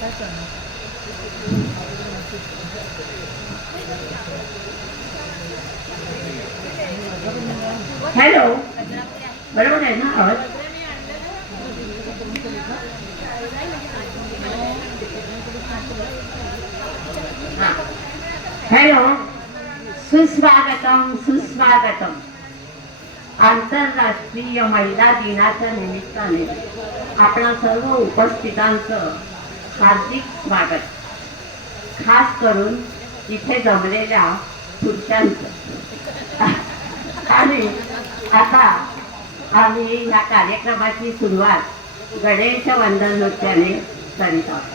Hello, बरोबर आहे ना आवाज? हॅलो, सुस्वागतम सुस्वागतम. आंतरराष्ट्रीय महिला दिनाच्या निमित्ताने आपणा सर्व उपस्थितांचं हार्दिक स्वागत. खास करून इथे जमलेल्या पुरुषांचं. आणि आता आम्ही या कार्यक्रमाची सुरुवात गणेश वंदन नृत्याने करीत आहोत.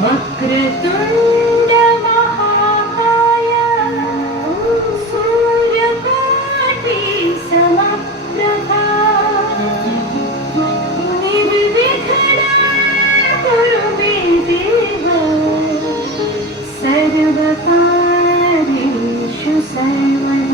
वक्रतुंड महाकाय सूर्यकोटि समप्रभा निर्विघ्नं कुरु मे देव सर्वकार्येषु सर्वदा.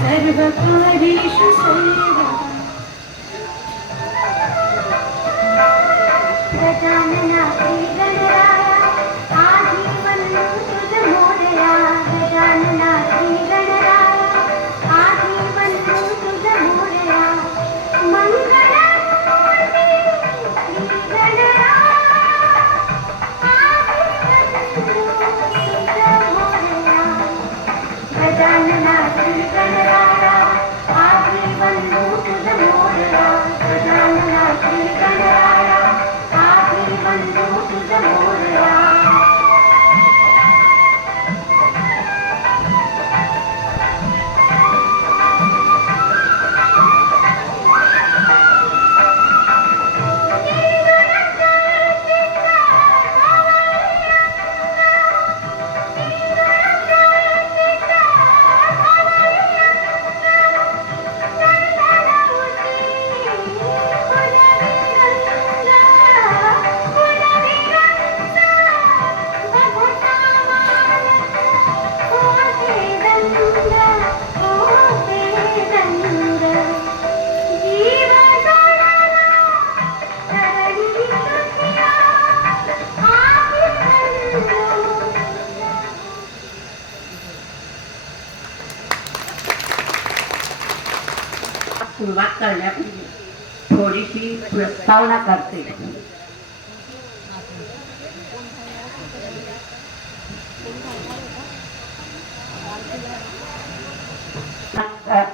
सर्वकार्येषु सर्वदा. गजाननाथी गणराया आजीवन तुझ मोरया. गजाननाथी गणराया आजीवन तुझ मोरया. मंगलमूर्ती श्री गणराया आजीवन तुझ मोरया. गजाननाथी गणराया आजीवन तुझ मोरया. गजाननाथी गणराया आजीवन तुझ मोरया. सुरुवात करण्यापूर्वी थोडीशी प्रस्तावना करते.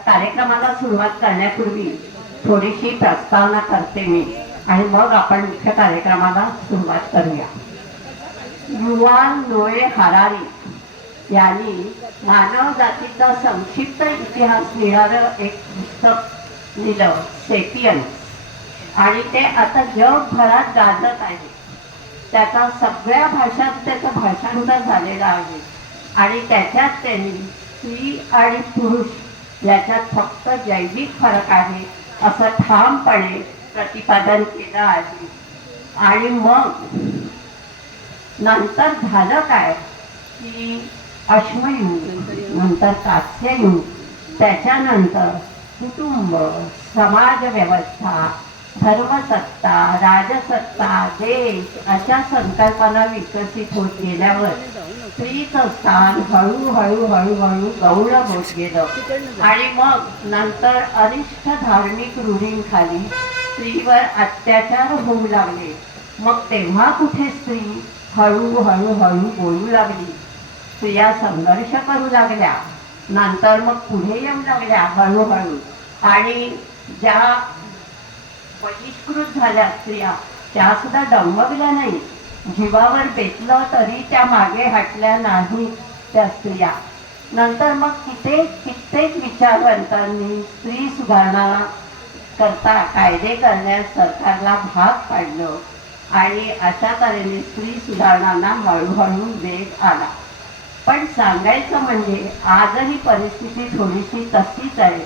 कार्यक्रमाला सुरुवात करण्यापूर्वी थोडीशी प्रस्तावना करते मी आणि मग आपण मुख्य कार्यक्रमाला सुरुवात करूया. युवान नोए हरारी यांनी मानव जातीचा संक्षिप्त इतिहास लिहिणारं एक पुस्तक लिहिलं, सेपियन्स. आणि ते आता जगभरात गाजत आहे. त्याचा सगळ्या भाषात त्याचं भाषांतर झालेलं आहे. आणि त्याच्यात त्यांनी स्त्री आणि पुरुष याच्यात फक्त जैविक फरक आहे असं ठामपणे प्रतिपादन केलं आहे. आणि मग नंतर झालं काय की अश्मयुग, नंतर कास्ययुग, त्याच्यानंतर कुटुंब, समाज व्यवस्था, धर्मसत्ता, राजसत्ता, देश अशा संकल्पना विकसित होत गेल्यावर स्त्रीचं स्थान हळूहळू हळूहळू गौण होत गेलं. आणि मग नंतर अनिष्ट धार्मिक रूढींखाली स्त्रीवर अत्याचार होऊ लागले. मग तेव्हा कुठे स्त्री हळू हळू हळू बोलू लागली, स्त्रिया संघर्ष करू लागल्या, नंतर मग पुढे येऊ लागल्या हळूहळू. आणि ज्या बहिष्कृत झाल्या स्त्रिया त्या सुद्धा डगमगल्या नाही, जीवावर बेतलं तरी त्या मागे हटल्या नाही त्या स्त्रिया. नंतर मग कित्येक विचारवंतांनी स्त्री सुधारणा करता कायदे करण्यास सरकारला भाग पाडलं आणि अशा तऱ्हेने स्त्री सुधारणांना हळूहळू वेग आला. पण सांगायचं म्हणजे आजही परिस्थिती थोडीशी तशीच आहे.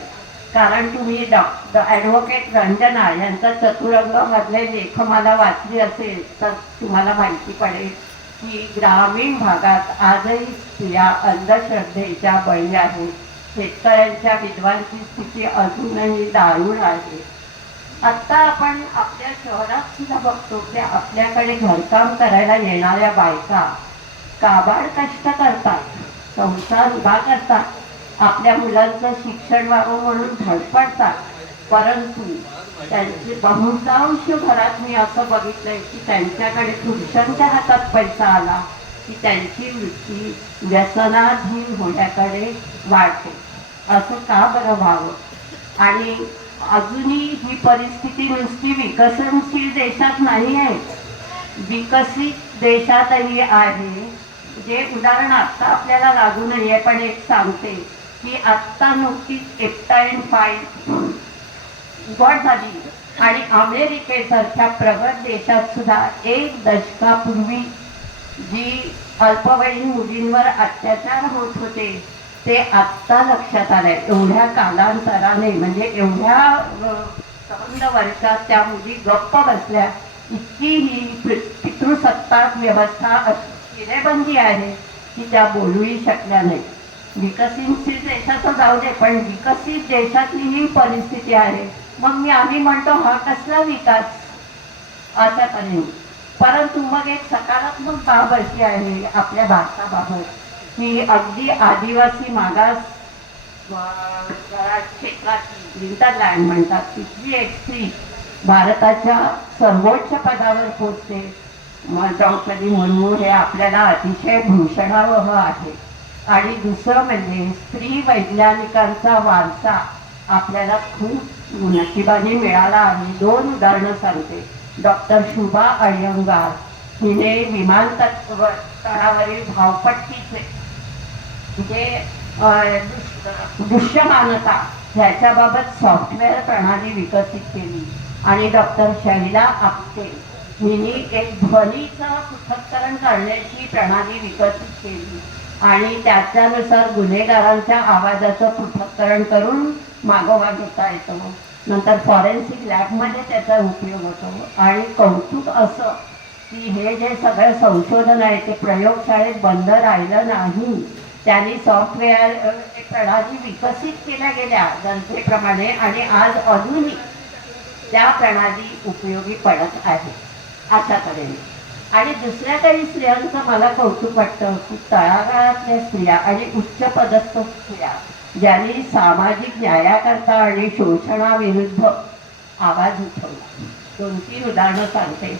कारण तुम्ही ॲडव्होकेट रंजना यांचा चतुरंग मधले लेखमाला वाचली असेल तर तुम्हाला माहिती पडेल की ग्रामीण भागात आजही स्त्रिया अंधश्रद्धेच्या बळी आहेत. शेतकऱ्यांच्या विधवांची स्थिती अजूनही दारुण आहे. आत्ता आपण आपल्या शहरात सुद्धा बघतो की आपल्याकडे घरकाम करायला येणाऱ्या बायका काबाड कष्ट करतात, संसार उभा करतात, आपल्या मुलांचं शिक्षण व्हावं म्हणून धडपडतात. परंतु त्यांचे बहुतांश घरात मी असं बघितलंय की त्यांच्याकडे पुरुषांच्या हातात पैसा आला की त्यांची वृत्ती व्यसनाधीन होण्याकडे वाढते. असं का बरं व्हावं? आणि अजूनही ही परिस्थिती नुसती विकसनशील देशात नाही आहे, विकसित देशातही आहे. जे उदाहरण आत्ता आपल्याला लागू नाही आहे, पण एक सांगते की आत्ता नुकतीच एप्टाईन फाईल उघड झाली आणि अमेरिकेसारख्या प्रगत देशात सुद्धा 1 दशकापूर्वी जी अल्पवयीन मुलींवर अत्याचार होत होते ते आत्ता लक्षात आलंय. एवढ्या कालांतराने म्हणजे एवढ्या संबंध वर्षात त्या मुली गप्प बसल्या. इतकी ही पितृसत्ताक व्यवस्था किरेबंदी आहे की त्या बोलूही शकल्या नाही. विकसनशील देशाचं जाऊ दे, पण विकसित देशातली ही परिस्थिती आहे. मग आम्ही म्हणतो हा कसला विकास अशा तऱ्हेने. परंतु मग एक सकारात्मक बाब अशी आहे आपल्या भारताबाबत की अगदी आदिवासी मागास क्षेत्रातली इंटरलँड म्हणतात तिथली एक स्त्री भारताच्या सर्वोच्च पदावर पोचते. द्रौपदी मुर्मू हे आपल्याला अतिशय भूषणावह आहे. आणि दुसरं म्हणजे स्त्री वैज्ञानिकांचा वारसा आपल्याला खूप नशिबाने मिळाला आहे. 2 उदाहरणं सांगते. डॉक्टर शुभा अय्यंगार हिने विमानतळावरील धावपट्टीचे जे दृश्यमानता ह्याच्याबाबत सॉफ्टवेअर प्रणाली विकसित केली. आणि डॉक्टर शैला आपटे हिने एक ध्वनीचं पृथक्करण करण्याची प्रणाली विकसित केली आणि त्याच्यानुसार गुन्हेगारांच्या आवाजाचं पृथक्करण करून मागोवा घेता येतो. नंतर फॉरेन्सिक लॅबमध्ये त्याचा उपयोग होतो. आणि कौतुक असं की हे जे सगळं संशोधन आहे ते प्रयोगशाळेत बंद राहिलं नाही. त्यांनी सॉफ्टवेअर प्रणाली विकसित केल्या गेल्या गरजेप्रमाणे आणि आज अजूनही त्या प्रणाली उपयोगी पडत आहे अशा तऱ्हेने. आणि दुसऱ्या काही स्त्रियांचं मला कौतुक वाटतं की तळागाळातल्या स्त्रिया आणि उच्चपदस्थ स्त्रिया ज्यांनी सामाजिक न्यायाकरता आणि शोषणाविरुद्ध आवाज उठवला. 2-3 उदाहरणं सांगते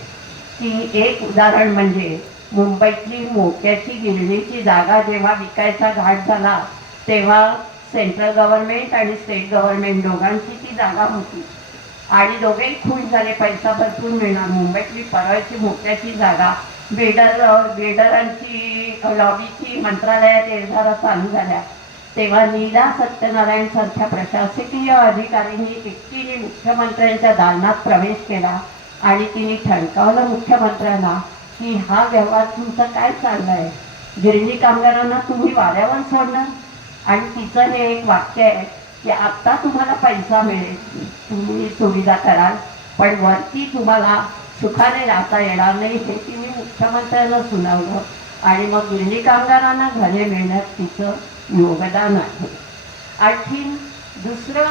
की एक उदाहरण म्हणजे मुंबईतली मोक्याची गिरणीची जागा जेव्हा विकायचा घाट झाला तेव्हा सेंट्रल गव्हर्नमेंट आणि स्टेट गव्हर्नमेंट दोघांची ती जागा होती आणि दोघेही खुश झाले, पैसा भरपूर मिळणार. मुंबईतली परळची मोक्याची जागा बिल्डरांची लॉबीची मंत्रालयात निर्धारा चालू झाल्या तेव्हा नीला सत्यनारायण सारख्या प्रशासकीय अधिकाऱ्यांनी एकटीने मुख्यमंत्र्यांच्या दालनात प्रवेश केला आणि तिने ठणकावलं मुख्यमंत्र्यांना की हा व्यवहार तुमचा काय चाललाय, गिरणी कामगारांना तुम्ही वाऱ्यावर सोडणार. आणि तिचं हे एक वाक्य आहे की आत्ता तुम्हाला पैसा मिळेल, तुम्ही सुविधा कराल, पण वरती तुम्हाला सुखाने राहता येणार नाही हे तिने मुख्यमंत्र्यांना सुनावलं. आणि मग गिरणी कामगारांना घरे मिळण्यात तिचं योगदान आहे. आणखीन दुसरं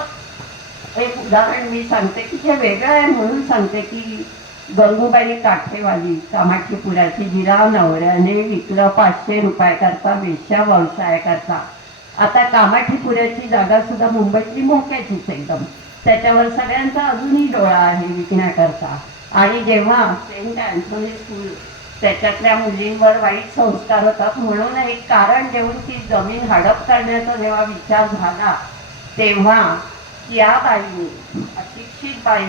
एक उदाहरण मी सांगते की जे वेगळं आहे म्हणून सांगते की गंगूबाई काठेवाली कामाठीपुराची जिला नवऱ्याने विकलं 500 रुपयाकरता वेश्या व्यवसायाकरता. आता कामाठीपुऱ्याची जागा सुद्धा मुंबईतली मोक्याचीच एकदम, त्याच्यावर सगळ्यांचा अजूनही डोळा आहे विकण्याकरता. आणि जेव्हा सेंट अँथोनी स्कूल त्याच्यातल्या मुलींवर वाईट संस्कार होतात म्हणून एक कारण देऊन ती जमीन हडप करण्याचा जेव्हा विचार झाला तेव्हा या बाईंनी अशिक्षित बाई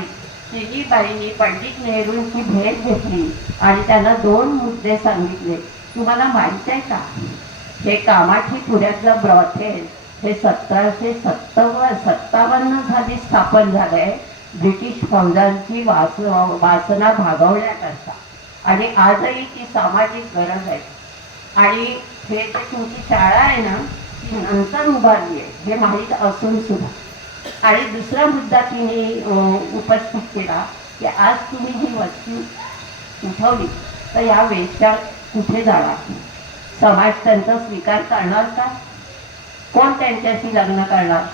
तिन्ही बाईंनी पंडित नेहरूंची भेट घेतली आणि त्यांना 2 मुद्दे सांगितले. तुम्हाला माहित आहे का, हे कामाठीपुऱ्यातलं ब्रॉथेल हे 1757 साली स्थापन झालंय ब्रिटिश फौजांची वासना भागवण्याकरता आणि आजही ती सामाजिक गरज आहे. आणि हे जे तुमची शाळा आहे ना ती नंतर उभारली आहे हे माहीत असून सुद्धा. आणि दुसरा मुद्दा तिने उपस्थित केला की आज तुम्ही ही वस्तू उठवली तर या वेश्या कुठे जाणार, समाज त्यांचा स्वीकार करणार का, कोण त्यांच्याशी लग्न करणार.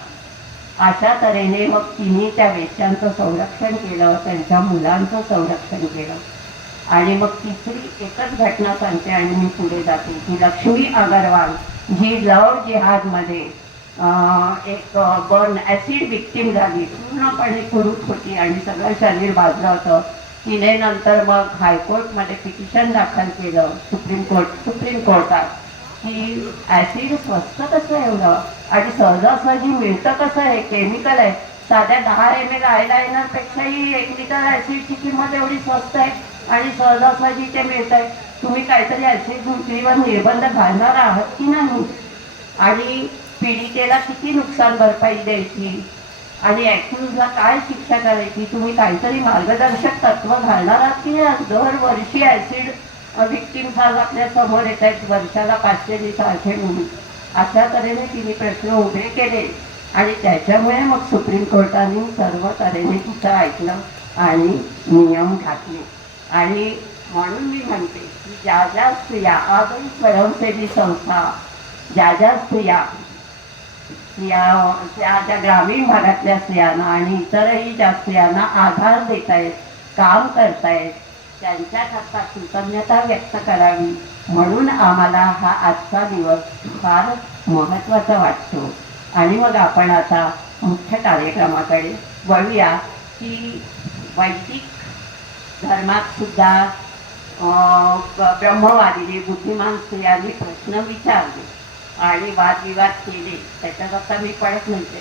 अशा तऱ्हेने मग तिने त्या वेश्यांचं संरक्षण केलं, त्यांच्या मुलांचं संरक्षण केलं. आणि मग तिसरी एकच घटना सांगते आणि मी पुढे जाते की लक्ष्मी अगरवाल जी लव जिहादमध्ये एक बर्न ॲसिड विक्टीम झाली, पूर्णपणे कुरूप होती आणि सगळं शरीर भाजलं होतं. तिने नंतर मग हायकोर्टमध्ये पिटिशन दाखल केलं सुप्रीम कोर्टात की ॲसिड स्वस्त कसं एवढं आणि सहजासहजी मिळतं कसं, हे केमिकल आहे. साध्या 10 ml आयलायनरपेक्षाही 1 लिटर ॲसिडची किंमत एवढी स्वस्त आहे आणि सहजासहजी ते मिळत आहे. तुम्ही काहीतरी ॲसिड विक्रीवर निर्बंध घालणार आहात की नाही, आणि पीडितेला किती नुकसान भरपाई द्यायची आणि ॲक्युजला काय शिक्षा करायची, तुम्ही काहीतरी मार्गदर्शक तत्व घालणार आहात की नाही. दरवर्षी ॲसिड विक्टीम्स आज आपल्या समोर येत आहेत, वर्षाला 500 मुली. अशा तऱ्हेने तिने प्रश्न उभे केले आणि त्याच्यामुळे मग सुप्रीम कोर्टाने सर्व तऱ्हेने तिचं ऐकलं आणि नियम घातले. आणि म्हणून मी म्हणते की ज्या ज्या स्त्रिया आजही स्वयंसेवी संस्था ज्या स्त्रिया त्या ग्रामीण भागातल्या स्त्रियांना आणि इतरही ज्या स्त्रियांना आधार देत आहेत, काम करतायत, त्यांच्याकरता कृतज्ञता व्यक्त करावी म्हणून आम्हाला हा आजचा दिवस फार महत्त्वाचा वाटतो. आणि मग आपण आता मुख्य कार्यक्रमाकडे वळूया की वैदिक धर्मात सुद्धा ब्रह्मवादीने बुद्धिमान स्त्रियांनी प्रश्न विचारले आणि वादविवाद केले. त्याच्यात आता मी पडत म्हणते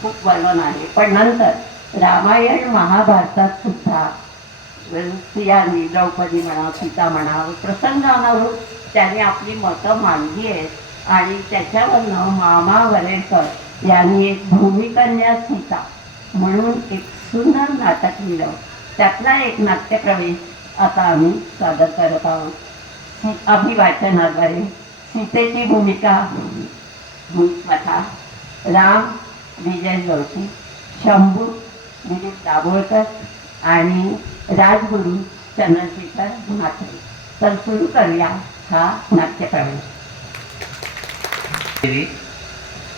खूप वर्णन आहे, पण नंतर रामायण महाभारतात सुद्धा स्त्रियांनी द्रौपदी म्हणा, सीता म्हणा, प्रसंगानुरूप त्यांनी आपली मतं मांडली आहेत. आणि त्याच्यावरनं मामा वरेडकर यांनी एक भूमिकन्या सीता म्हणून एक सुंदर नाटक लिहिलं. त्यातला एक नाट्यप्रवेश आता आम्ही सादर करत आहोत. अभिवाचनाद्वारे सीतेची भूमिका मी स्वतः, राम विजय जोशी, शंभू दिलीप दाभोळकर आणि राजगुरू चंद्रशेखर म्हात्रे. तर सुरू करूया हा नाट्यप्रवेश.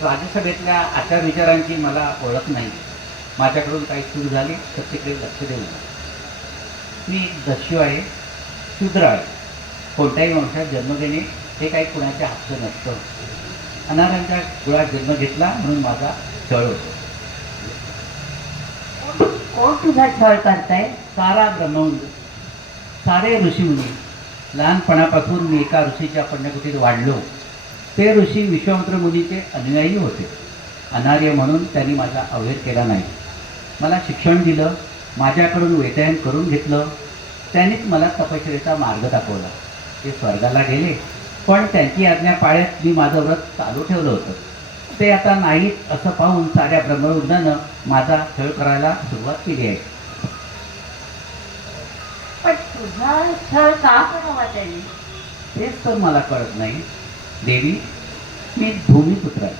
राज्यसभेतल्या आचारविचारांची मला ओळख नाही. माझ्याकडून काही चूक झाली तर तिकडे लक्ष देऊ नका. मी दस्यू आहे, शूद्र आहे. कोणत्याही वंशात जन्म घेणे हे काही कुणाचे हक्क नसतं. अनारांच्या कुळात जन्म घेतला म्हणून माझा छळ होतो. कोण तुझा छळ करताय? सारा ब्रह्मवंत, सारे ऋषीमुनी. लहानपणापासून मी एका ऋषीच्या पुण्यकुटीत वाढलो. ते ऋषी विश्वामित्र मुनीचे अनुयायी होते. अनार्य म्हणून त्यांनी माझा अवहेर केला नाही. मला शिक्षण दिलं, माझ्याकडून वेतन करून घेतलं. त्यांनीच मला तपश्चर्येचा मार्ग दाखवला. ते स्वर्गाला गेले, पण त्यांची आज्ञा पाळत मी माझं व्रत चालू ठेवलं होतं. ते आता नाहीत असं पाहून साऱ्या ब्रह्मवृंदानं माझा छळ करायला सुरुवात केली आहे. पण तुझा छळ का करावा त्यांनी? तेच तर मला कळत नाही. देवी, मी भूमिपुत्र आहे.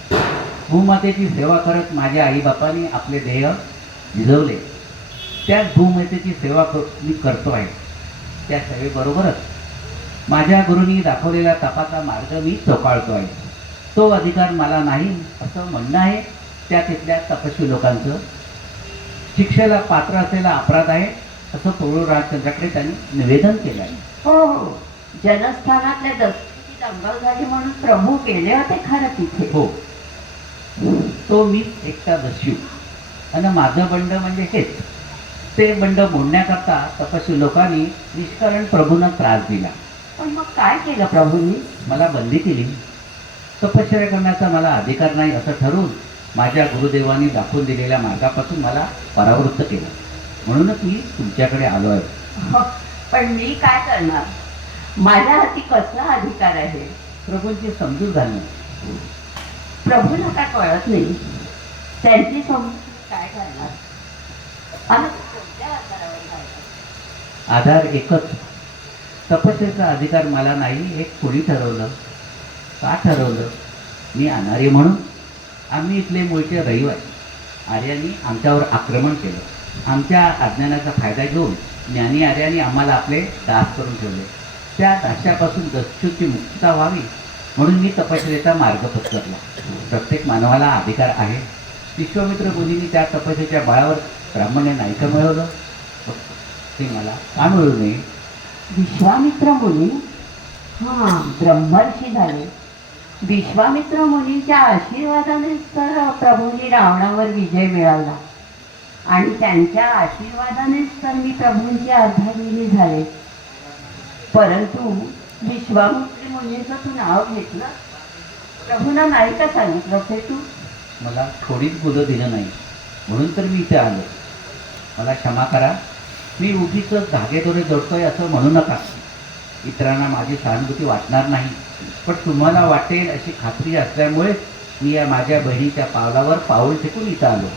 भूमातेची सेवा करत माझ्या आईबापांनी आपले ध्येय झिजवले. त्याच भूमातेची सेवा मी करतो आहे. त्या सेवेबरोबरच माझ्या गुरूंनी दाखवलेला तपाचा मार्ग मी चोखाळतो आहे. तो अधिकार मला नाही असं म्हणणं आहे त्या तिथल्या तपस्वी लोकांचं. शिक्षेला पात्र असलेला अपराध आहे असं पोळू राजचंद्राकडे त्यांनी निवेदन केलं आहे. हो हो, जनस्थानातल्या दस्तीची दंगल झाली म्हणून प्रभू गेले होते खरं तिथे. हो, तो मी एकटा दस्यू आणि माझं बंड म्हणजे हेच. ते बंड मोडण्याकरता तपस्वी लोकांनी निष्कारण प्रभूंना त्रास दिला. पण मग काय केलं प्रभूंनी? मला बंदी केली. तपश्चर्या करण्याचा मला अधिकार नाही असं ठरवून माझ्या गुरुदेवांनी दाखवून दिलेल्या मार्गापासून मला परावृत्त केलं. म्हणूनच मी तुमच्याकडे आलो आहे. पण मी काय करणार? माझ्या हाती कसला अधिकार आहे? प्रभूंची समजूत घालणं. प्रभूला काय कळत नाही. त्यांची समजूत काय करणार? आणि कोणत्या आधारावर घालतात? आधार एकच. तपस्येचा अधिकार मला नाही हे कोणी ठरवलं? का ठरवलं? मी अनार्य म्हणून. आम्ही इथले मूळचे रहिवासी. आर्यांनी आमच्यावर आक्रमण केलं. आमच्या अज्ञानाचा फायदा घेऊन ज्ञानी आर्यांनी आम्हाला आपले दास करून ठेवले. त्या दास्यापासून दस्यूची मुक्तता व्हावी म्हणून मी तपश्चर्येचा मार्ग पत्करला. प्रत्येक मानवाला अधिकार आहे. विश्वामित्र मुनींनी त्या तपस्येच्या बळावर ब्राह्मण्य नाही का मिळवलं? ते मला का मिळू नये? विश्वामित्र मुनी ब्रह्मर्षी झाले. विश्वामित्र मुनीच्या आशीर्वादानेच तर प्रभूंनी रावणावर विजय मिळवला आणि त्यांच्या आशीर्वादानेच तर मी प्रभूंची अर्धांगिनी झाले. परंतु विश्वामित्र मुनीचं तू नाव घेतलं, प्रभूंना नाही का सांगितलं ते तू? मला थोडीच बोलू दिलं नाही म्हणून तर मी इथे आलो. मला क्षमा करा. मी उगीच धागेदोरे जोडतोय असं म्हणू नका. इतरांना माझी सहानुभूती वाटणार नाही, पण तुम्हाला वाटेल अशी खात्री असल्यामुळे मी या माझ्या बहिणीच्या पावलावर पाऊल टेकून इथं आलो.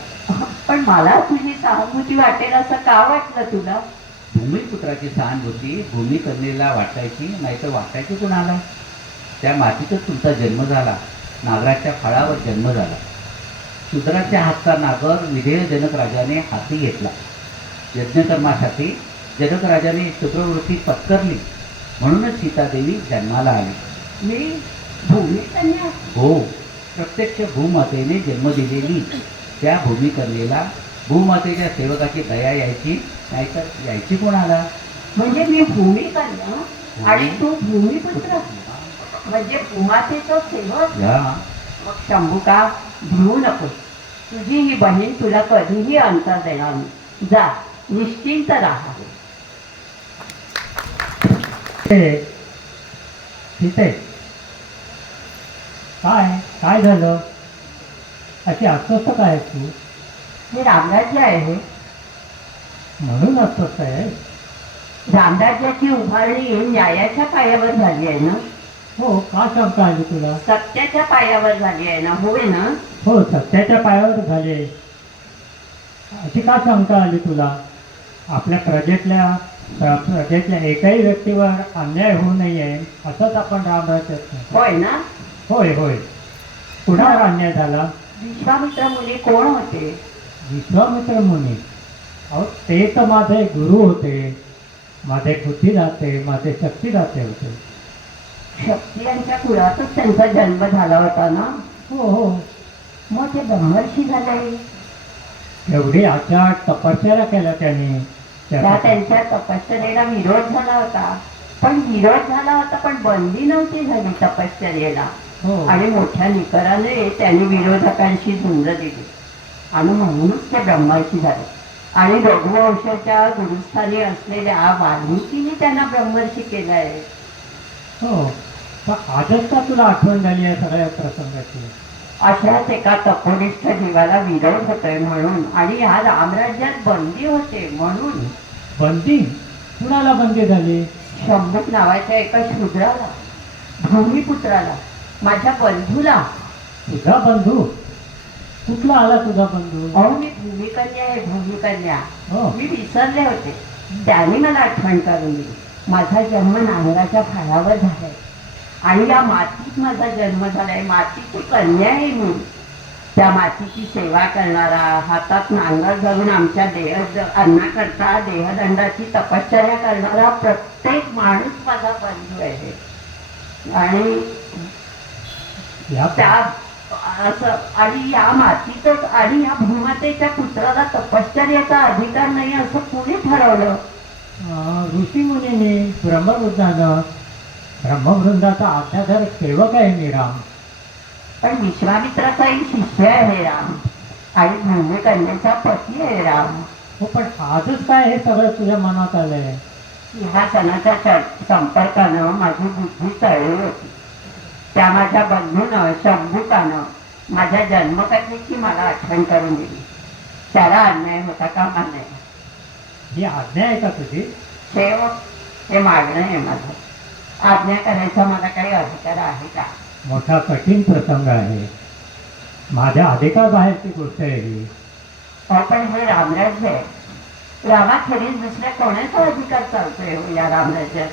पण मला तुझी सहानुभूती वाटेल असं का वाटलं तुला? भूमिपुत्राची सहानुभूती भूमिकन्येला वाटायची, नाहीतर वाटायची कुणाला? त्या मातीतच तुमचा जन्म झाला. नागराच्या फळावर जन्म झाला. शूद्राच्या हातचा नागर विधेय जनक राजाने हाती घेतला. यज्ञकर्मासाठी जनक राजाने शुक्रवृत्ती पत्करली म्हणूनच सीतादेवी जन्माला आली. मी भूमिकन्या? हो, प्रत्यक्ष भूमातेने जन्म दिलेली त्या भूमिकन्येला भूमातेच्या सेवकाची दया यायची, नाहीतर यायची कोणाला? म्हणजे मी भूमिकन्या आणि तू भूमिपुत्र, म्हणजे भूमातेचा सेवक. या मग शंभुका भिवू नको. तुझी ही बहीण तुला कधीही अंतर देणार नाही. जा, निश्चिंत राहा. तिथे काय काय झालं? अशी अस्वस्थ काय आहेस तू? हे रामराज्य आहे. म्हणून अस्वस्थ आहे? रामराज्याची उभारणी न्यायाच्या पायावर झाली आहे ना? हो, का शंका आली तुला? सत्याच्या पायावर झाली आहे ना? होय ना? हो, सत्याच्या पायावर झाले. अशी का शंका आली तुला? आपल्या प्रजेतल्या एकाही व्यक्तीवर अन्याय होऊ नये असंच आपण रामराज्यात. होय ना? होय होय. कुणावर अन्याय झाला? विश्वामित्र मुनी कोण होते? विश्वामित्र मुनी? अहो, ते तर माझे गुरु होते, माझे बुद्धिदाते, माझे शक्तिदाते होते. शक्ती यांच्या कुळातच त्यांचा जन्म झाला होता ना? हो हो. मग ते ब्रह्मर्षी झाले. एवढी आचाट तपश्चर्या केल्या त्यांनी. त्या त्यांच्या तपश्चर्येला विरोध झाला होता. पण विरोध झाला होता, पण बंदी नव्हती झाली तपश्चर्येला. हो. आणि मोठ्या निकराने त्यांनी विरोधकांशी झुंज दिली आणि म्हणूनच ते ब्रह्मर्षी झाले. आणि रघुवंशाच्या गुरुस्थानी असलेल्या वाल्मिकीने त्यांना ब्रह्मर्षी केलं आहे. हो, तर आजच का तुला आठवण झाली आहे सगळ्या प्रसंगाची? अशाच एका तपोनिष्ठ जीवाला विरोध होतोय म्हणून, आणि ह्या रामराज्यात बंदी होते म्हणून. बंदी? कुणाला बंदी झाली? शंभूक नावाच्या एका शूद्राला, भूमिपुत्राला, माझ्या बंधूला. तुझा बंधू? कुठला आला तुझा बंधू? अहो, मी भूमिकन्या आहे, भूमिकन्या. हो. मी विसरले होते. त्याने मला आठवण करून दिली. माझा जन्म नांगराच्या फळावर झालाय आणि या मातीत माझा जन्म झालाय. मातीची कन्या आहे मी. त्या मातीची सेवा करणारा, हातात नांगर धरून आमच्या अन्नाकरता देहदंडाची तपश्चर्या करणारा प्रत्येक माणूस माझा बंधू आहे. आणि त्या असं, आणि या मातीतच, आणि या भूमातेच्या पुत्राला तपश्चर्याचा अधिकार नाही असं कोणी ठरवलं? ऋषीमुनींनी, ब्रह्मवृंदानं. ब्रह्मवृंदाचा आज्ञाधारक सेवक आहे मी राम. पण विश्वामित्राचाही शिष्य आहे राम, आणि भूमिकन्याचा पती आहे राम. हो, पण आजच काय हे सगळं तुझ्या मनात आलंय? ह्या सणाच्या संपर्कानं माझी बुद्धी चळली होती. त्या माझ्या बंधूनं शंभुकानं माझ्या जन्मकथेची मला आठवण करून दिली. त्याला अन्याय होता कामा नये. ही आज्ञा आहे का तुझी? शेव हे मागणं आहे माझं. आज्ञा करायचा मला काही अधिकार आहे का? मोठा कठीण प्रसंग आहे. माझ्या अधिकाराबाहेरची गोष्ट आहे ही. पण हे रामराज्य आहे. रामाखेरीज दुसऱ्या कोणाचा अधिकार चालतोय हो या रामराज्यात?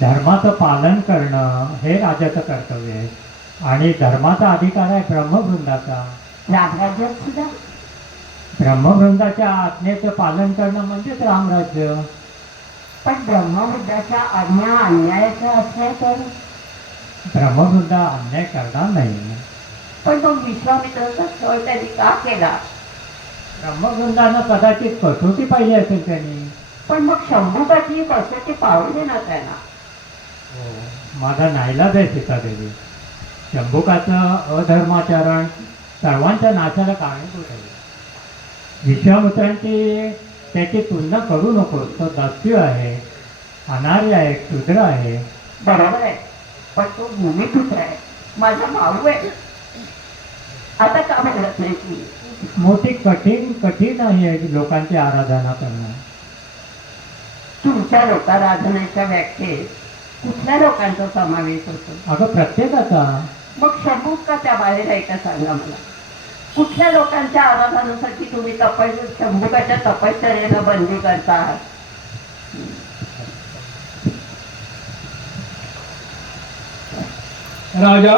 धर्माचं पालन करणं हे राजाचं कर्तव्य आहे आणि धर्माचा अधिकार आहे ब्रह्मवृंदाचा. रामराज्यात सुद्धा ब्रह्मवृंदाच्या आज्ञेचं पालन करणं म्हणजेच रामराज्य. पण ब्रह्मबुद्धाच्या आज्ञा अन्यायाच्या असल्या तर? ब्रह्मवृंद अन्याय करणार नाही. पण मग विश्वामित्राचा छळ त्यांनी का केला? ब्रह्मवृंदानं कदाचित कसोटी पाहिली असेल त्यांनी. पण मग शंभूकाची कसोटी पावली ना त्यांना. माझा नाईलाज आहे सीतादेवी. शंभुकाचं अधर्माचरण सर्वांच्या नाशाला कारणीभूत आहे. विश्वामित्रांची त्याची तुलना करू नकोस. तो दस्यू आहे, अनार्य आहे, क्षुद्र आहे. बरोबर आहे, पण तो भूमिपुत्र आहे, माझा भाऊ आहे. आता का म्हणत नाही की मोठी कठीण आहे लोकांची आराधना करणं. तुमच्या लोकाराधनेच्या व्याख्येत कुठल्या लोकांचा समावेश होतो? अगं प्रत्येकाचा. मग शंभू का त्या बाहेर आहे का सांगा मला. कुठल्या लोकांच्या आराधनासाठी तुम्ही शंभुकाच्या तपश्चर्याला बंदी करता आहात? राजा,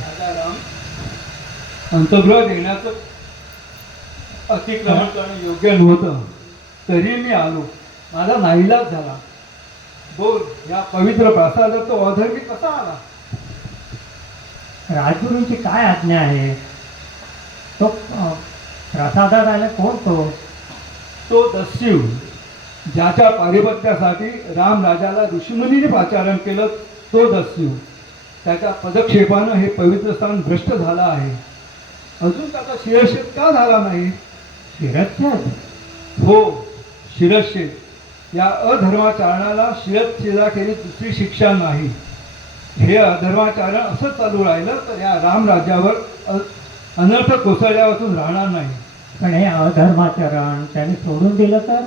राजाराम, अंतर्गृहात येण्याचं अतिक्रमण करणं योग्य नव्हतं, तरी मी आलो. माझा नाईलाज झाला. बोल, या पवित्र प्रासादात तो अधर्मी कसा आला? राजगुरूंची काय आज्ञा आहे? तो प्रसादात आला कोण तो? तो दस्यू, ज्याच्या पारिपत्यासाठी राम राजाला ऋषीमुनीने पाचारण केलं, तो दस्यू. त्याच्या पदक्षेपानं हे पवित्र स्थान भ्रष्ट झालं आहे. अजून त्याचा शिरच्छेद का झाला नाही? शिरच्छेद? हो, शिरच्छेद. या अधर्माचरणाला शिरच्छेदाखेरीज दुसरी शिक्षा नाही. हे अधर्माचरण असं चालू राहिलं तर या राम राज्यावर अनर्थ कोसळल्यापासून राहणार नाही. पण हे अधर्माचरण त्याने सोडून दिलं तर?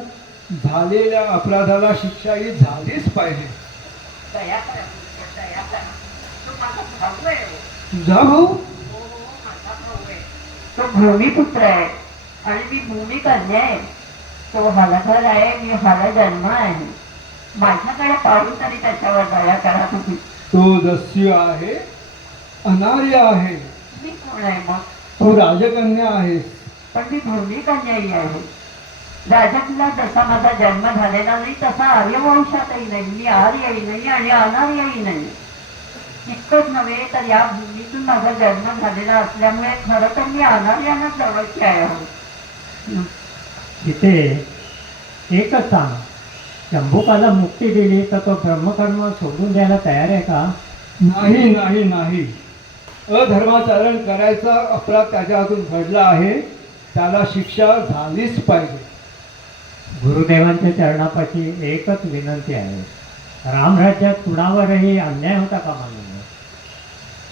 झालेल्या अपराधाला शिक्षा ही झालीच पाहिजे. दया करा, दया करा. तो माझा भाऊ आहे हो. तुझा भाऊ? हो, माझा भाऊ आहे. तो भूमिपुत्र आहे आणि मी भूमिकन्या आहे. तो हलधर आहे, मी हलजन्म आहे. माझ्याकडे पाहून तरी त्याच्यावर दया करा तुम्ही. तो दस्यू आहे, अनार्य आहे. मी कोण आहे मग? तू राजकन्या आहेस. पण मी भूमिकन्याही आहे. राजकुला जसा माझा जन्म झालेला नाही तसा आर्यवंशातही नाही. मी आर्यही नाही आणि अनार्यही नाही. इतकंच नव्हे तर या भूमीतून माझा जन्म झालेला असल्यामुळे खरं तर मी अनार्यांना जवळची आहे हो. तिथे एकच सांग, शंभुकाला मुक्ती दिली तर तो ब्रह्मकर्म सोडून द्यायला तयार आहे का? नाही नाही नाही. अधर्माचरण करायचा अपराध त्याच्या हातून घडला आहे, त्याला शिक्षा झालीच पाहिजे. गुरुदेवांच्या चरणापाशी एकच विनंती आहे. रामराज्यात कुणावरही अन्याय होता कामा नये.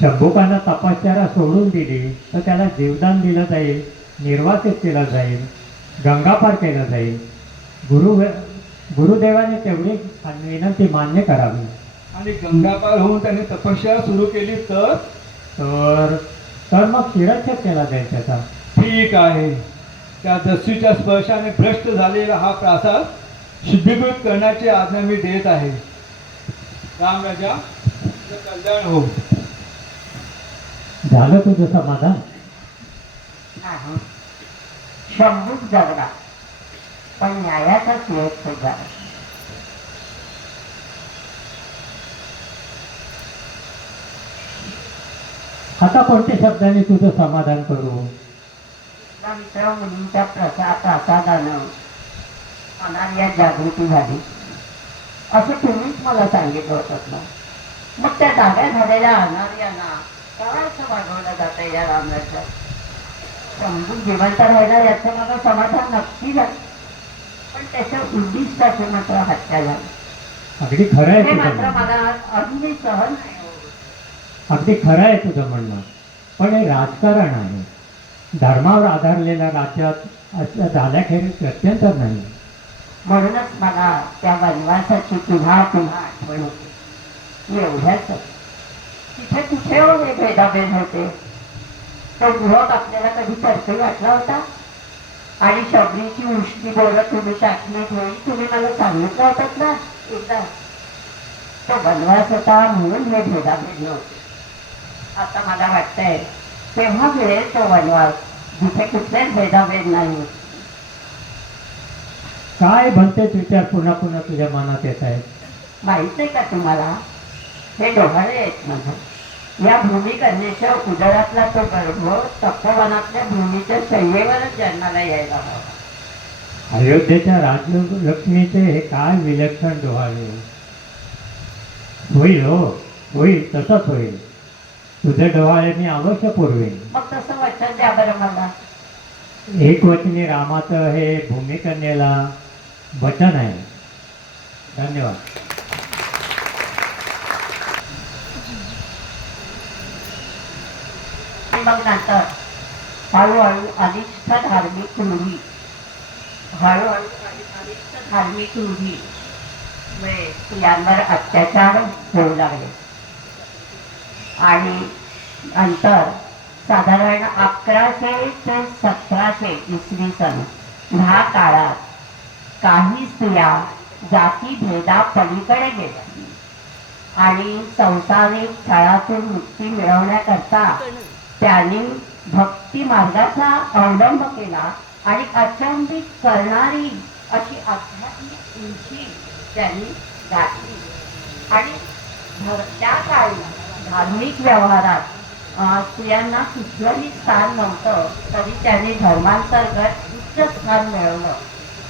शंभुकानं तपश्चर्या सोडून दिली तर त्याला जीवदान दिलं जाईल, निर्वासित केलं जाईल, गंगापार केलं जाईल. गुरुदेवाने तेवढी विनंती मान्य करावी. आणि गंगापार होऊन त्याने तपश्चर्या सुरू केली तर? तर मग शिरच्छेद केला जाईल त्याचा. ठीक आहे. त्या दस्यूच्या स्पर्शाने भ्रष्ट झालेला हा प्रासाद शुद्धीकृत करण्याची आज्ञा मी देत आहे. राम राजा, तुझं कल्याण हो. झालं तुझं समाधान? नाही. शंभूक जगला पण न्यायाचाच वेळ झाला. आता कोणत्या शब्दाने तुझं समाधान करू? मित्र मुलींच्या प्रसादानं अनार्यात जागृती झाली असं तुम्हीच मला सांगितलं होतं ना. मग त्या जाग्या झालेल्या अनार्यांना कसं वाढवलं जातं या रामराज्यात? समजून जिवंत राहिला याचं मला समाधान नक्की झालं, पण त्याच्या उद्दिष्टाचे मात्र हत्या झाली. अगदी खरं आहे हे तुझं मात्र म्हणणं. मला अजूनही सहन नाही होत. अगदी खरं आहे तुझं म्हणणं, पण हे राजकारण आहे. धर्मावर आधारलेल्या राज्यात असं झाल्याखेरीज गत्यंतर नाही. म्हणूनच मला त्या वनवासाची पुन्हा पुन्हा आठवण होते. एवढ्याच तिथे कुठे हो हे भेदाभेद होते? तो गृहक आपल्याला कधी परतही वाटला होता? आणि शबरीची उष्टी बोलत तुम्ही टाकण्यात होईल तुम्ही मला सांगितलं होतात ना एकदा. तो वनवास होता म्हणून हे भेदाभेद नव्हते. आता मला वाटतंय तेव्हा मिळेल तो वनवास जिथे कुठलेच भेदाभेद नाही होत. काय भलतेच विचार पुन्हा पुन्हा तुझ्या मनात येत आहेत? माहित नाही का तुम्हाला? हे डोहाळे आहेत माझं. या भूमिकन्येच्या उदरातला तो गर्भ तपोवनातल्या भूमीच्या शय्येवरच जन्माला यायला हवा. अयोध्येच्या राजलक्ष्मीचे हे काय विलक्षण डोहाळे. होईल हो, होईल, तसंच होईल. तुझे डोहाळे मी अवश्य पुरवेन. मग तसं वचन द्या बरं मला. एकवचनी रामाचं हे भूमिकन्येला वचन आहे. धन्यवाद. आणि मग नंतर हळूहळू अनिष्ठ धार्मिक रूढी मुळे स्त्रियांवर अत्याचार होऊ लागले. आणि नंतर साधारण 1100 ते 1700 इसवी सन ह्या काळात काही स्त्रिया जाती भेदा पलीकडे गेल्या आणि संसारिक छळातून मुक्ती मिळवण्याकरता त्यांनी भक्ती मार्गाचा अवलंब केला आणि अचंबित करणारी अशी आध्यात्मिक उंची त्यांनी गाठली. आणि त्या काळी धार्मिक व्यवहारात स्त्रियांना कुठलंही स्थान नव्हतं, तरी त्यांनी धर्मांतर्गत उच्च स्थान मिळवलं.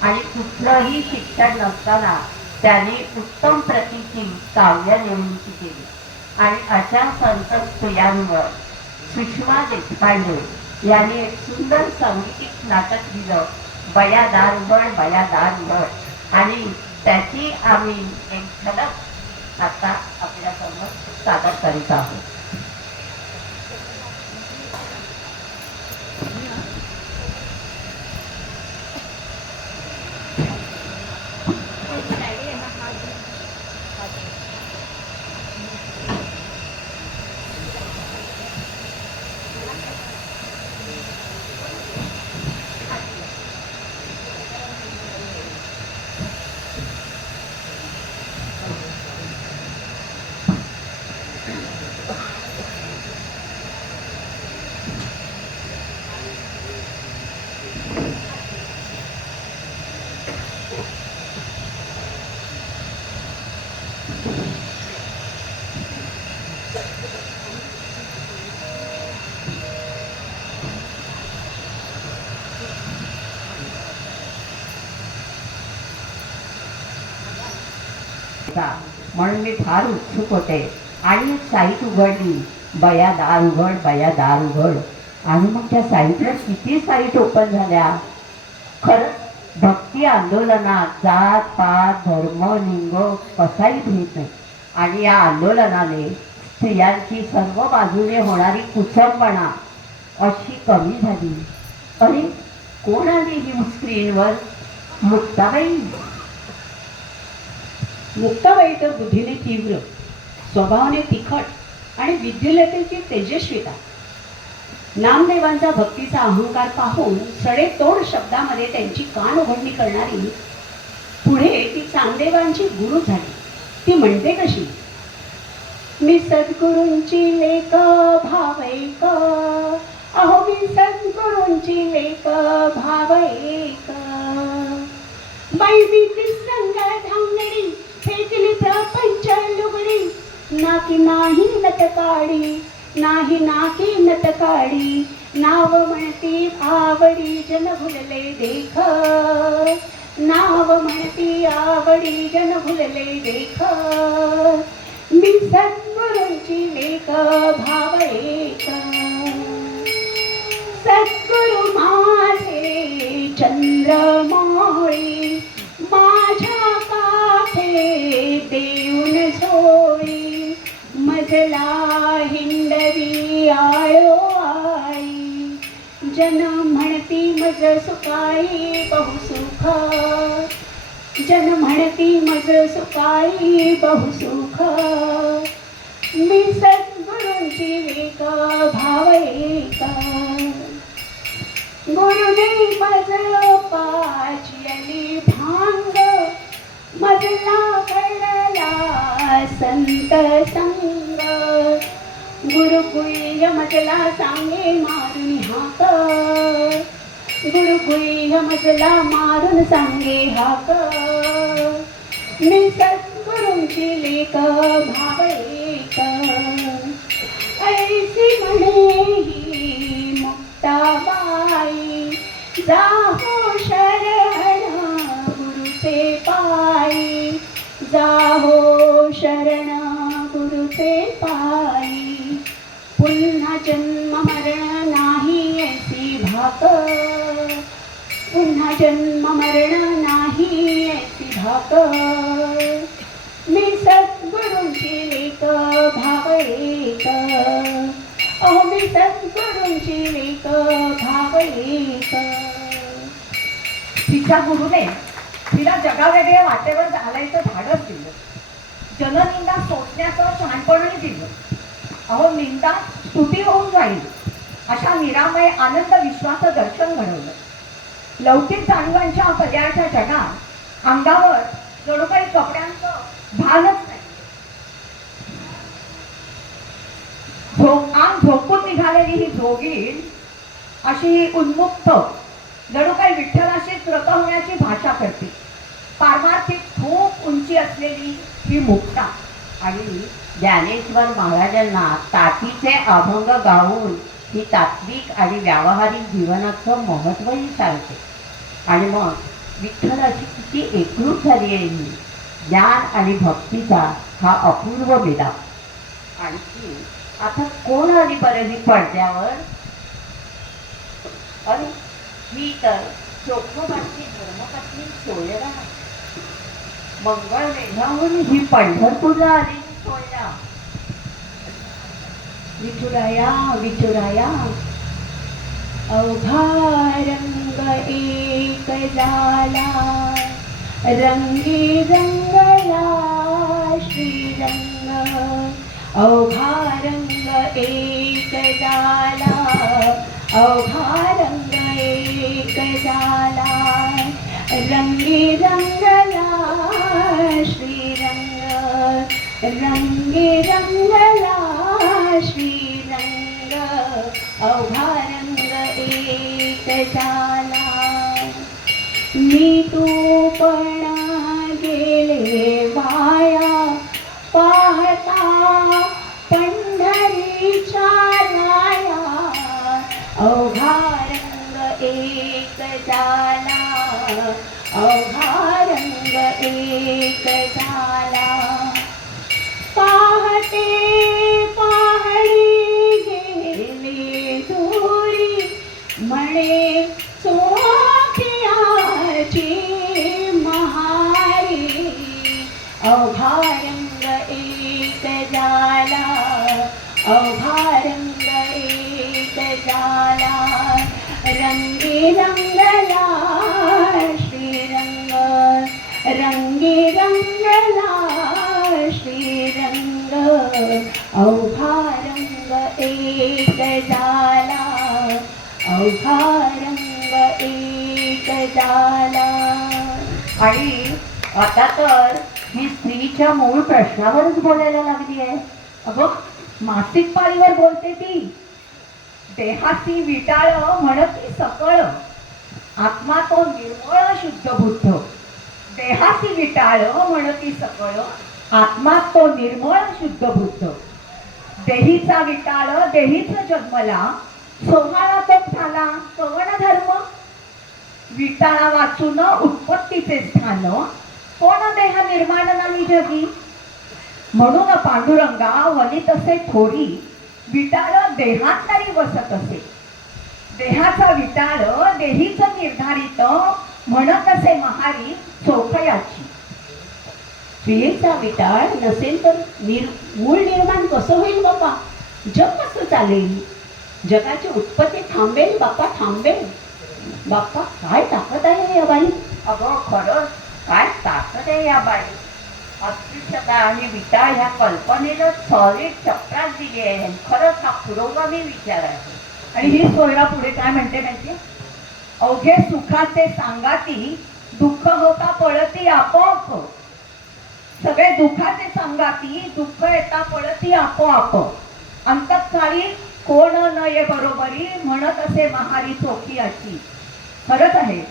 आणि कुठलंही शिक्षण नसताना त्यांनी उत्तम प्रतीची काव्य निर्मिती केली. आणि अशा संत स्त्रियांवर सुषमा देशपांडे यांनी एक सुंदर संगीतिक नाटक दिलं, बया दारुगड. आणि त्याची आम्ही एक झलक आता आपल्यासमोर सादर करीत आहोत. म्हणून मी फार उत्सुक होते आणि साईट उघडली, बया दार उघड. आणि मग त्या साईटवर किती साईट ओपन झाल्या. खरंच भक्ती आंदोलनात जात पात धर्म लिंग कसाही भेद नाही. आणि या आंदोलनाने स्त्रियांची सर्व बाजूने होणारी कुचंबणा अशी कमी झाली. अरे कोण आली ही स्क्रीनवर? मुक्ताबाई. मुक्ताबाई तर बुद्धीने तीव्र, स्वभावाने तिखट आणि विद्युलतेची तेजस्विता. नामदेवांचा भक्तीचा अहंकार पाहून सडेतोड शब्दामध्ये त्यांची कान उघडणी करणारी, पुढे ती चांगदेवांची गुरु झाली. ती म्हणते कशी? मी सद्गुरूंची लेक भावैक, अहो मी सद्गुरूंची लेक भावैक. बाई मी त्रिसंग धांगडी, फेकली प्रपंच लुगडी, नाकी नाही नटकाडी, नाही नाकी नटकाडी. नाव म्हणती आवडी जन भुलले देख, नाव म्हणती आवडी जन भुलले देख. मी सद्गुरूंची लेक भाव एक, सद्गुरु माझे चंद्रमौळी, माझ्या काठे देऊन झोळी, मजला हिंडवी आळो आई, जन म्हणती मज सुखाई बहुसुख, जन म्हणती मज सुखाई बहुसुख, मी सद्गुरूंची लेक भाव एक, गुरुदेव मज पाचली भांग, मजला घडला संत संग, गुरुकुय मजला सांगे मारून हाक, गुरुकुय मजला मारून सांगे हाक, मी सद्गुरूंची लेक भाव एक, ऐसी म्हणे ही मुक्ताबाई, जाहो शरण गुरुचे पायी, जाहो शरण गुरुचे पायी, पुन्हा जन्म मरण नाही ऐसी भाक, पुन्हा जन्म मरण नाही ऐसी भाक, मी सद्गुरूंची लेक भाव एक, अहो मी सद्गुरूंची लेक भाव एक. तिच्या गुरुने तिला जगावेगळ्या वाटेवर घालायचं धाडस दिलं, जननिंदा सोसण्याचं शहाणपणही दिलं. अहो निंदा स्तुती होऊन जाईल अशा निरामय आनंद विश्वाचं दर्शन घडवलं. लौकिक जाणीवांच्या पल्याच्या जगात अंगावर जणू काही कपड्यांचं भानच नाही. अंग झोपून निघालेली ही जोगीण अशी उन्मुक्त जणू काही विठ्ठलाशीच रत होण्याची भाषा करते. पारमार्थिक खूप उंची असलेली ही मुक्ता आणि ज्ञानेश्वर महाराजांना ताटीचे अभंग गाऊन ही तात्विक आणि व्यावहारिक जीवनाचं महत्त्वही सांगते. आणि मग विठ्ठलाची किती एकरूप झाली आहे ही ज्ञान आणि भक्तीचा हा अपूर्व मिलाप. आणखी आता कोण आली बरं ही पडद्यावर? अरे ही तर चोखोबाची धर्मपत्नी सोयरा, मंगळ मेघाहून ही पंढरपूरला आली सोयरा. विठुराया विठुराया, अवघा रंग एक झाला, रंगी रंगला श्रीरंग, अवघा रंग एक झाला, अवघा रंग एक झाला, रंगी रंगला श्रीरंग, रंगी रंगला श्रीरंग, अवघा रंग एक झाला. मी तू पण गेले वाया, पाहता पंढरीच्या राया, अवघा रंग एक झाला, अवघा रंग एक झाला. पाहते पहाडी गेले दूरी, म्हणे सोफियाची महारी, अवघा रंग एक झाला, अवघा रंग एक झाला, रंगी रंगला श्रीरंग, रंगी रंगला श्रीरंग, अवघा रंग एक झाला, अवघा रंग एक झाला. आणि आता तर ही स्त्रीच्या मूळ प्रश्नावरच बोलायला लागली आहे. अगं मासिक पाळीवर बोलते ती. देहाची विटाळ म्हणती सकळ, आत्मा तो निर्मळ शुद्ध बुद्ध. देहाची विटाळ म्हणती सकळ, आत्मा तो निर्मळ शुद्ध बुद्ध. देहीचा विटाळ देहीच जन्मला, सोहाळा तो झाला कवण धर्म. विटाळा वाचून उत्पत्तीचे स्थान, कोण देह निर्माण नाही जगी. म्हणून पांडुरंगा वनी तसे थोरी विटाळ देहात तरी बसत असे. देहाचा विटाळ देहीच निर्धारित म्हणत असे महारी चोखयाची. स्त्रियेचा विटाळ नसेल तर मूळ निर्माण कसं होईल बाप्पा? जग कसं चालेल? जगाची उत्पत्ती थांबेल बाप्पा, थांबेल. बाप्पा काय ताकद आहे या बाई? अगं खरंच काय ताकद आहे या बाई. अस्पृश्यता आणि विटाळ ह्या कल्पनेला सॉलिड चक्रात दिली आहे. खरंच हा पुरोगामी विचार आहे. आणि ही सोयरा पुढे काय म्हणते माहितीये? अवघे सुखाचे सांगाती दुःख होता पळती आपोआप. सगळे दुःखाचे सांगाती दुःख येता पळती आपोआप. अंतकाळी कोण नये बरोबरी म्हणत असे महारी चोखियाची. खरंच आहे,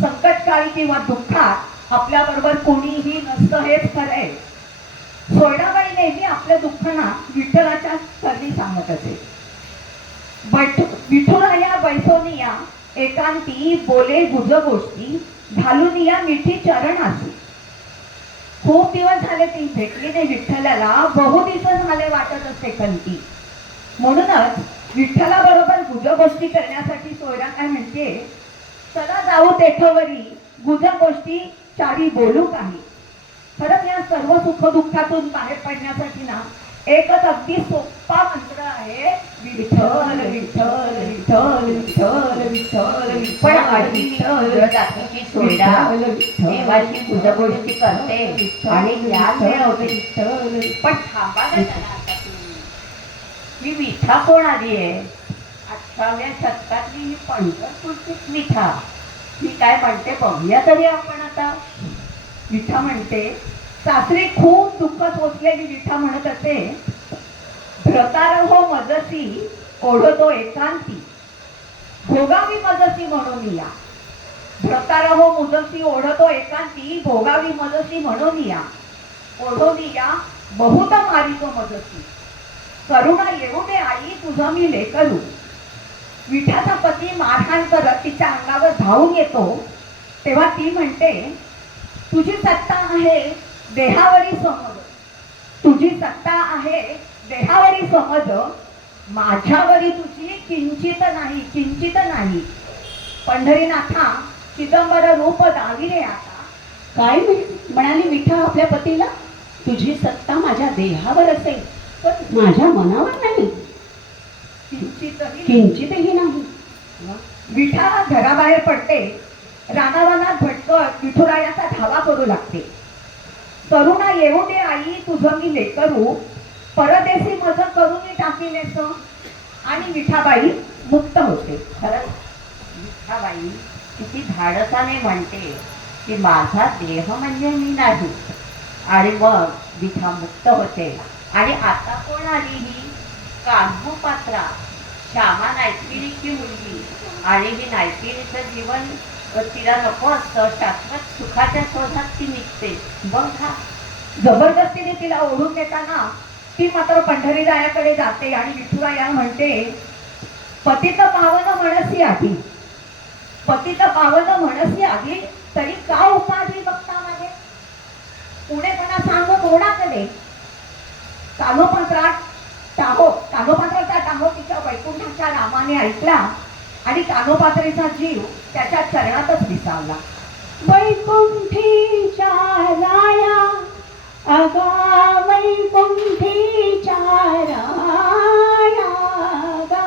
संकटकाळी किंवा दुःखात आपल्या बरोबर कोणीही नसतं हेच खरं आहे. सोयराबाई नेहमी आपल्या दुःखांना विठ्ठलाच्या करणी सांगत असे. विठुराया बैसोनिया एकांती बोले गुज गोष्टी घालून या मिठी चरण असे. खूप दिवस झाले ती भेटली नाही विठ्ठलाला, बहुदिवस झाले वाटत असते कंती. म्हणूनच विठ्ठला बरोबर गुज गोष्टी करण्यासाठी सोयरा काय म्हणते, चला जाऊ तेथवरी गुज गोष्टी चारी बोलू काही. खरंच या सर्व सुखदुःखातून बाहेर पडण्यासाठी ना एकच अगदी सोपा मंत्र आहे, विठ्ठल विठ्ठल विठ्ठल विठ्ठल विठ्ठल विठ्ठल. जातीची सोयरा देवाची गुजगोष्टी करते आणि ज्ञान मिळवते. पण थांबा ना जरा आता तुम्ही. ही विठा कोण आली आहे? 18व्या शतकातली ही पंढरपूरचीच विठा. मी काय म्हणते बघूया तरी आपण आता. विठा म्हणते, सासरी खूप दुःख सोसलेली विठा म्हणत असे, भ्रतार हो मजसी ओढतो एकांती भोगावी मजसी म्हणून या. भ्रतार हो मुजसी ओढतो एकांती भोगावी मजसी म्हणून या. ओढून या बहुत मारितो मजसी करुणा येऊ दे आई तुझं मी लेकरू. विठाचा पती मारहाण करत तिच्या अंगावर धावून येतो तेव्हा ती म्हणते, तुझी सत्ता आहे देहावरी समज, तुझी सत्ता आहे देहावरी समज, माझ्यावरी तुझी किंचित नाही, किंचित नाही. पंढरीनाथा चिदंबर रूप दावी रे आता. काय म्हणाली विठा आपल्या पतीला? तुझी सत्ता माझ्या देहावर असेल पण माझ्या मनावर नाही, किंचितही नाही. विठा घराबाहेर पडते. रानावनात भटकत विठुरायाचा धावा करू लागते. करुणा येऊ दे आई तुझं मी लेकरू, परदेशी मज करून टाकिलेस. आणि विठाबाई मुक्त होते. खरंच विठाबाई किती धाडसाने म्हणते की माझा देह म्हणजे मी नाही. आणि मग विठा मुक्त होते. आणि आता कोण आली? ही कान्होपात्रा श्यामा नायकिणीची मुलगी. आणि ही नायकिणीचं जीवन तिला नको असतं, शाश्वत सुखाच्या शोधात ती निघते. बघा जबरदस्तीने तिला ओढून देताना ती मात्र पंढरीरायाकडे जाते आणि विठुराया म्हणते, पतित पावन म्हणसी आधी, पतित पावन म्हणसी आधी तरी का उपाधी बघता मागे. पुणेपणा सांगू कोणाकडे. कानोपात्राचा टाहो तिच्या वैकुंठाच्या नामाने ऐकला आणि कानोपात्रेचा जीव त्याच्या चरणातच विसावला. वैकुंठीच्या राया अगा वैकुंठीच्या राया गा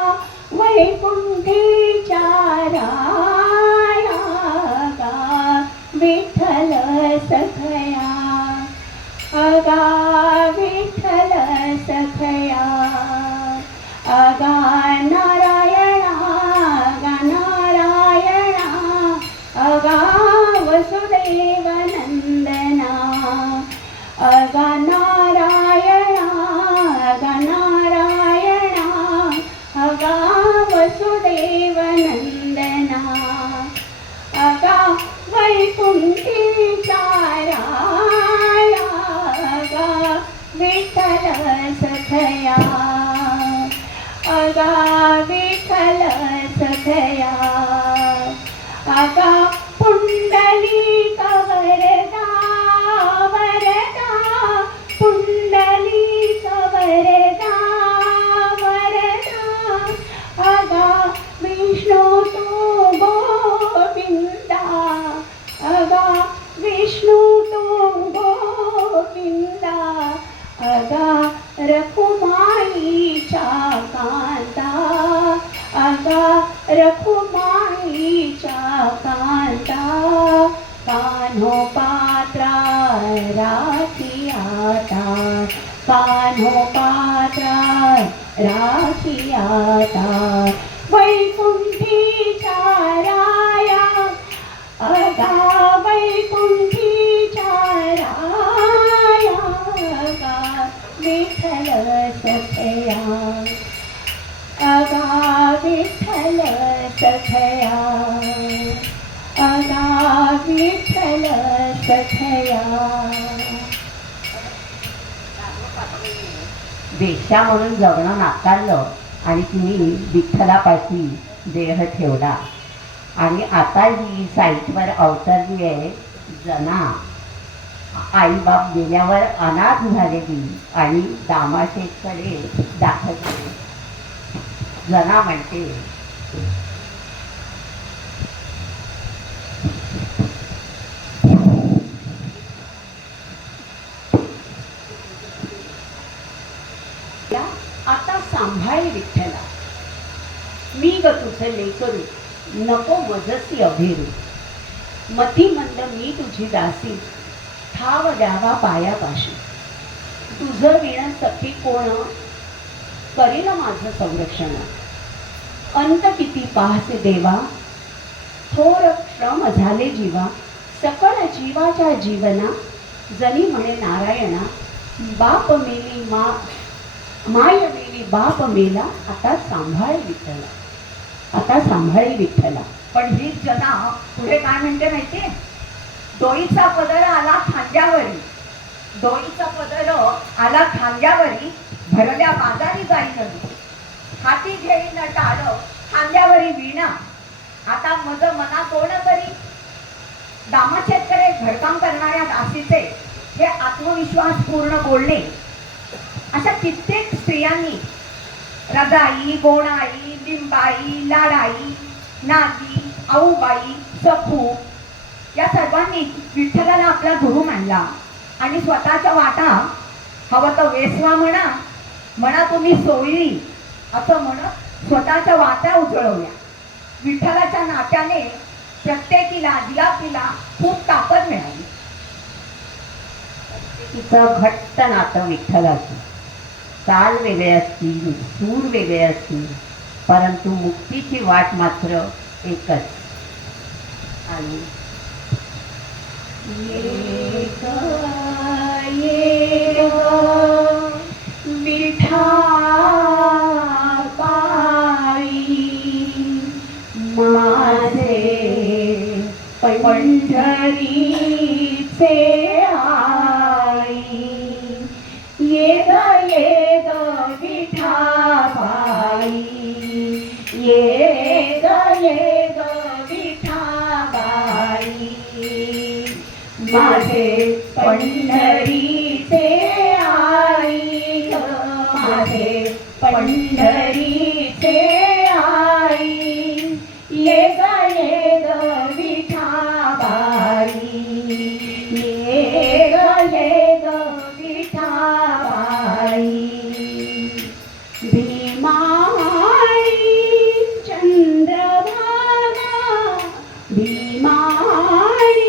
वैकुंठीच्या राया गा विठ्ठल सखया अगा विठ्ठल सखया अगा नारायणा गा नारायणा अगा वसुदेव नंदना अगा नारायणा अगा नारायणा अगा वसुदेव नंदना अगा वैकुंठीचा राया अगा विठ्ठल सखया अगा विठ्ठल सखया अगा पुंडलिक वरदा वरदा पुंडलिक रखुमाईच्या कांता कान्होपात्रा राखी आता कान्होपात्रा राखी आता वैकुंठीच्या राया अगा वैकुंठीच्या राया अगा विठ्ठल सखया अगा विठ्ठल सखया अगा विठ्ठल सखया. वेश्या म्हणून जगणं नाकारलं आणि तिने विठ्ठलापाशी देह ठेवला. आणि आता ही साईटवर अवतरली आहे जना, आईबाप गेल्यावर अनाथ झालेली आणि दामाशेकडे दाखल झाली. जना म्हणते, आता सांभाळे विठ्ठला, मी ग तुझं लेकरू, नको मजसी अभिरू. मती मंद मी तुझी दासी, ठाव द्यावा पायापाशी. तुझं विण सखी कोण, करील माझं संरक्षण. अंत किती पाहसे देवा, थोर श्रम झाले जीवा. सकळ जीवाच्या जीवना, जनी म्हणे नारायणा. बाप मेली माय मेली बाप मेला, आता सांभाळ विठ्ठला, आता सांभाळी विठ्ठला. पण ही जना पुढे काय म्हणते माहितीये? डोईचा पदर आला खांद्यावरी, डोईचा पदर आला खांद्यावरी, भरल्या बाजारी जाई नदी. हाती घेईन टाळ खांद्यावरी वीणा, आता मज मना कोण करी. दामाशेकडे घरकाम करणाऱ्या दासीचे हे आत्मविश्वास पूर्ण बोलणे. अशा कित्येक स्त्रियांनी रजाई, गोणाई, लिंबाई, लाडाई, नागी, आऊबाई, सखू या सर्वांनी विठ्ठलाला आपला गुरु मानला आणि स्वतःच्या वाटा हवं तर वेसवा म्हणा, म्हणा तुम्ही सोयरी असं म्हणत स्वतःच्या वाटा उजळवल्या. विठ्ठलाच्या नात्याने प्रत्येकीला दिला खूप ताकद मिळाली. तिचं घट्ट नातं विठ्ठलाचं. ताल वेगळे असतील, सूर वेगळे असतील, परंतु मुक्तीची वाट मात्र एकच. आणि ये ग विठा पायी माझे पंढरीचे आई. ये ग विठा बाई, ये ग विठा बाई. माझे पंढरीचे आई ग, माझे पंढरीचे आई. ये ग विठा बाई, ये ग विठा बाई. भीमाई चंद्रभागा, भीमाई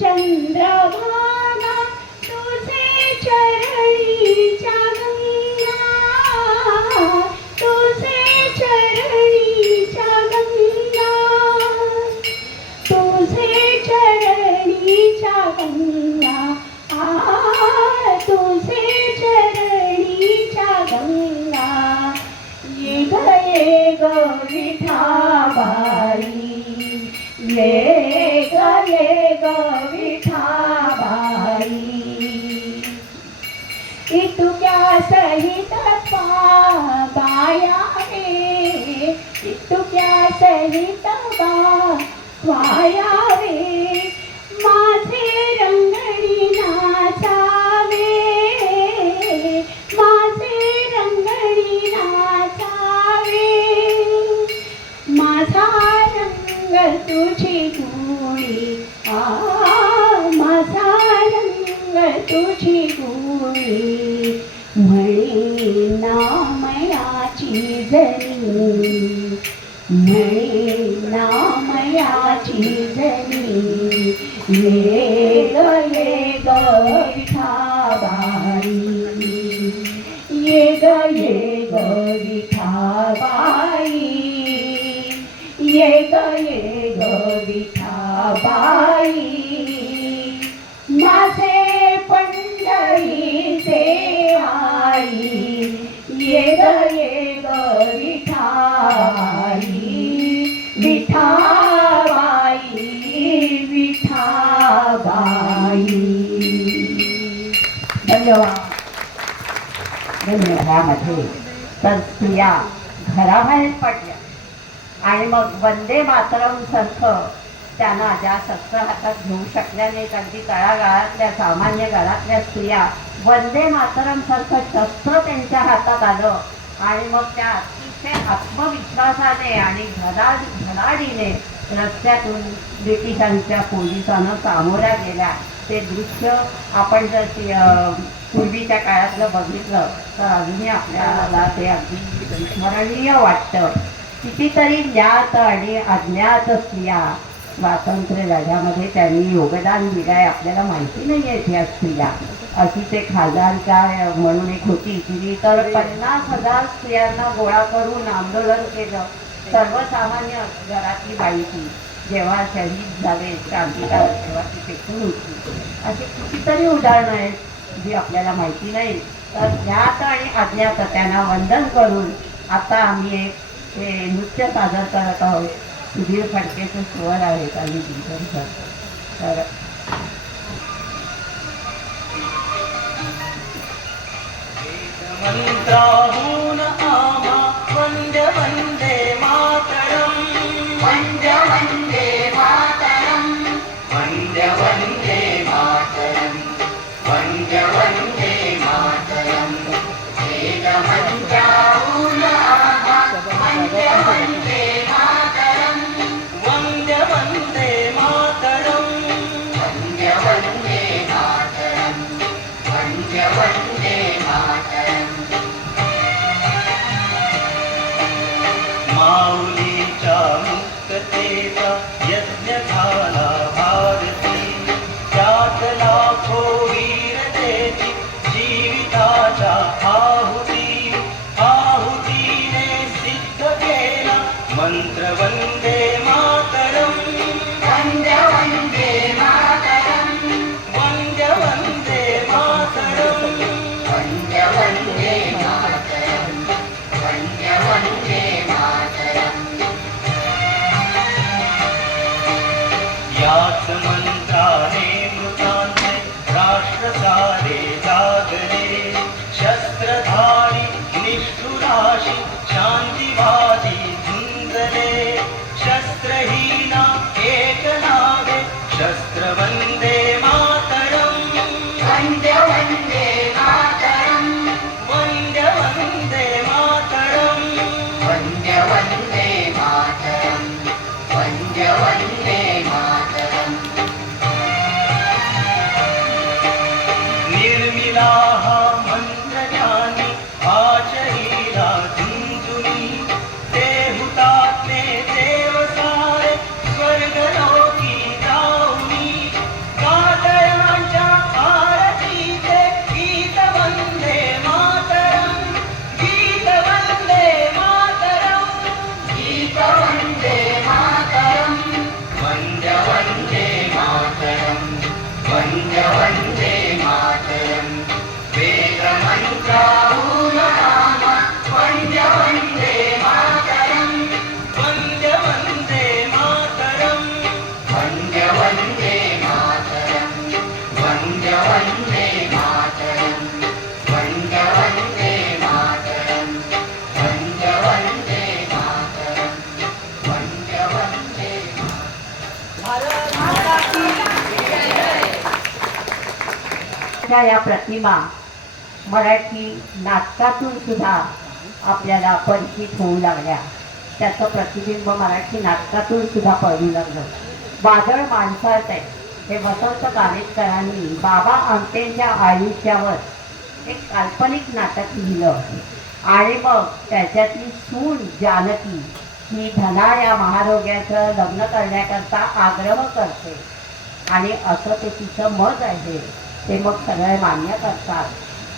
चंद्रभागा. तुझे चरणीच्या गंगा, तुझे चरणीच्या गंगा, तुझे चरणीच्या गंगा. तुझे चरणीच्या गंगा. ये ग विठाबाई, ये ग विठाबाई. इतुक्या सहित बाया रे, इतुक्या सहित बाया रे. माझे रंगणी नाचावे, माझे रंगणी नाचावे. माझा रंग तुझी गुणी, माझा रंग तुझी गुणी. म्हणे नामयाची जनी, म्हणे नामयाची जनी ये ग विठाबाई, ये ग विठाबाई, ये ग विठाबाई, माझे पंढरीचे आई, ये ग विठाबाई, विठाबाई, विठाबाई. धन्यवाद. घरामध्ये तर स्त्रिया घराबाहेर पडल्या आणि मग वंदे मातरम सारखं त्यांना ज्या शस्त्र हातात घेऊ शकल्या नाहीत, अगदी तळागाळातल्या सामान्य घरातल्या स्त्रिया वंदे मातरम सारखं शस्त्र त्यांच्या हातात आलं आणि मग त्या अतिशय आत्मविश्वासाने आणि धडाडीने रस्त्यातून ब्रिटिशांच्या पोलिसांना सामोऱ्या गेल्या. ते दृश्य आपण जर पूर्वीच्या काळातलं बघितलं तर अजूनही आपल्याला ते अगदी स्मरणीय वाटतं. कितीतरी ज्ञात आणि अज्ञात स्त्रिया स्वातंत्र्य लढ्यामध्ये त्यांनी योगदान दिलं आहे, आपल्याला माहिती नाही आहे त्या स्त्रिया. अशी ते खासदारच्या म्हणून एक होती, तिने तर 50,000 स्त्रियांना गोळा करून आंदोलन केलं. सर्वसामान्य घरातली बाई ती जेव्हा शहीद झाले क्रांतिकारक तेव्हा ती पेटून होती. अशी कितीतरी उदाहरणं आहेत जी आपल्याला माहिती नाही. तर ज्ञात आणि अज्ञात त्यांना वंदन करून आता आम्ही एक हे नृत्य सादर करत आहोत. सुधीर फडकेचे स्वर आहेत आणि दिग्दर्शक. तर मंत्राहून आमा वंदे वंदे मातरम, वंदे वंदे मातरम, वंदे वंदे मातरम, वंदे वंदे मातरम. वेद मंत्राहून आमा वंदे वंदे मातरम, वंदे वंदे मातरम, वंदे वंदे मातरम, वंदे वंदे मातरम. माऊलीच्या मुक्ततेचा यज्ञ झाला भारती, त्यात लाखो वीर देती जीविताच्या आहुती, आहुतीने सिद्ध केला मंत्र वंदे मातरम, वंदे वंदे मातरम, वंदे वंदे मातरम, वंदे वंदे मातरम, वंदे वंदे मातरम. याच मंत्राने मृतांचे राष्ट्र सारे जागले, शस्त्रधारी निष्ठुराशी शांतिवादी झुंजले, शस्त्रहीना एक नावे शस्त्र वंदे मातरम, वंदे वंदे मातरम, वंदे वंदे मातरम, वंदे वंदे मातरम, वंदे वंदे मातरम. निर्मिला हा मंत्र ज्ञानी आचरीला झुंझुनी, ते हुतात्मे देव सारे स्वर्गलोकी जाऊनी, कातळांच्या आरतीचे गीत वंदे मातरम, गीत वंदे मातरम, गीत वंदे मातरम, वंदे वंदे मातरम, वंदे वंदे मातरम. वेद मंत्राहून आमा वंदे वंदे मातरम, वंदे वंदे मातरम, वंदे वंदे मातरम, वंदे वंदे मातरम, वंदे वंदे मातरम, वंदे वंदे मातरम, वंदे वंदे त्या या प्रतिमा मराठी नाटकातून सुद्धा आपल्याला परिचित होऊ लागल्या. त्याचं प्रतिबिंब मराठी नाटकातून सुद्धा पडू लागलं. वादळ माणसाळत आहे हे वसंत कानेटकरांनी बाबा आमटेंच्या आयुष्यावर एक काल्पनिक नाटक लिहिलं आणि मग त्याच्यातली सून जानकी मी धना या महारोग्याचं लग्न करण्याकरता आग्रह करते आणि असं ते तिचं मत आहे ते मग सगळे मान्य करतात.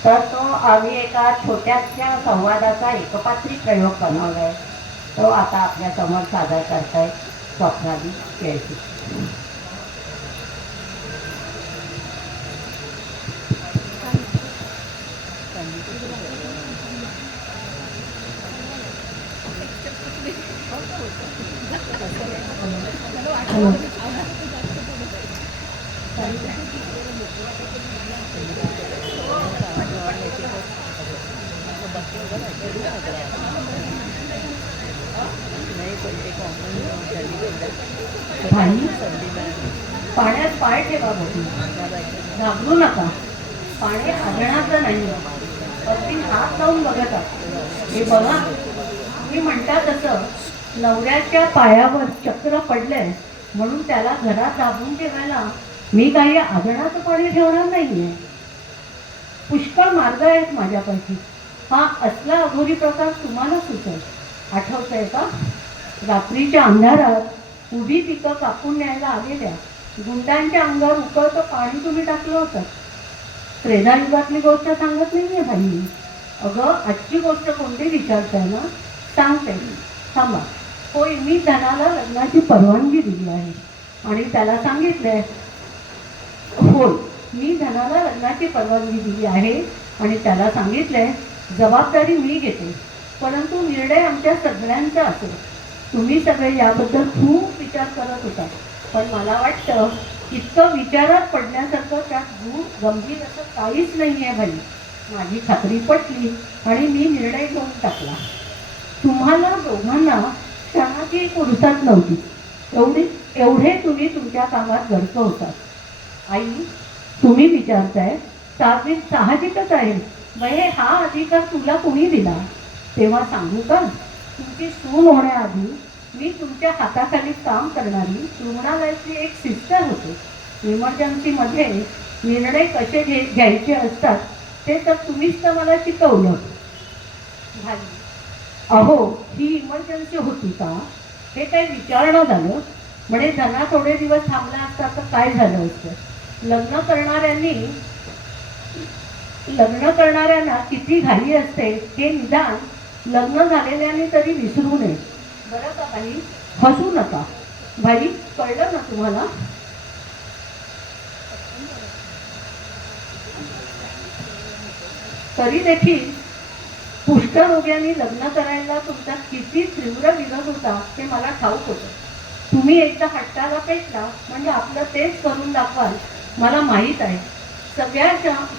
तर तो आम्ही एका छोट्याशा संवादाचा एकपात्री प्रयोग बनवलाय, तो आता आपल्या समोर सादर करतायत स्वप्नाली केळशी. भाई, पाण्यात पाय ठेवा बघू, घाबरू नका. पाणी आढळणाचं नाही, अगदी हात लावून बघत आहात. हे बघा, मी म्हणता तसं नवऱ्याच्या पायावर चक्र पडलंय म्हणून त्याला घरात दाबून ठेवायला मी काही आढळणाचं पाणी ठेवणार नाहीये. पुष्कळ मार्ग आहेत माझ्यापैकी. हा असला अघोरी प्रकार तुम्हाला सुचेल. आठवतंय का? रात्रीच्या अंधारात उभी पिकं कापून न्यायला आलेल्या गुंडांच्या अंगावर उकळतं पाणी तुम्ही टाकलं होतं. त्रेधायुगातली गोष्ट सांगत नाहीये भाई मी. अगं, आजची गोष्ट कोणती विचारताय ना? सांगते, थांबा. होय, मी धनाला लग्नाची परवानगी दिली आहे आणि त्याला सांगितलंय. होय, मी धनाला लग्नाची परवानगी दिली आहे आणि त्याला सांगितलंय जबाबदारी मी घेते, परंतु निर्णय आमच्या सगळ्यांचा असेल. तुम्ही सगळे याबद्दल खूप विचार करत होता, पण मला वाटतं इतकं विचारात पडण्यासारखं त्यात गंभीर असं काहीच नाही आहे भाई. माझी खात्री पटली आणि मी निर्णय घेऊन टाकला. तुम्हाला दोघांना क्षणाची फुरसत नव्हती, एवढे तुम्ही तुमच्या कामात व्यस्त होता. आई, तुम्ही विचारताय, साहजिकच आहे. बहे, हा अधिकार तुला कोणी दिला? तेव्हा सांगू का? तुमची सून होण्याआधी मी तुमच्या हाताखाली काम करणारी रुग्णालयाची एक सिस्टर होते. इमर्जन्सीमध्ये निर्णय कसे घ्यायचे असतात ते तर तुम्हीच तर मला शिकवलं. भाई, अहो, ही इमर्जन्सी होती का? हे काही विचारणं झालं. म्हणजे धना थोडे दिवस थांबला असता तर काय झालं असतं? लग्न करणाऱ्यांना किती घाई असते हे निदान लग्न झालेल्याने तरी विसरू नये. बरं का भाई? हसू नका. भाई, कळलं ना तुम्हाला? तरी देखील कुष्ठरोग्यांनी लग्न करायला तुमचा किती तीव्र विरोध होता ते मला ठाऊक होतं. तुम्ही एकदा हट्टाला पेटला म्हणजे आपलं तेच करून दाखवाल मला माहीत आहे. सगळ्या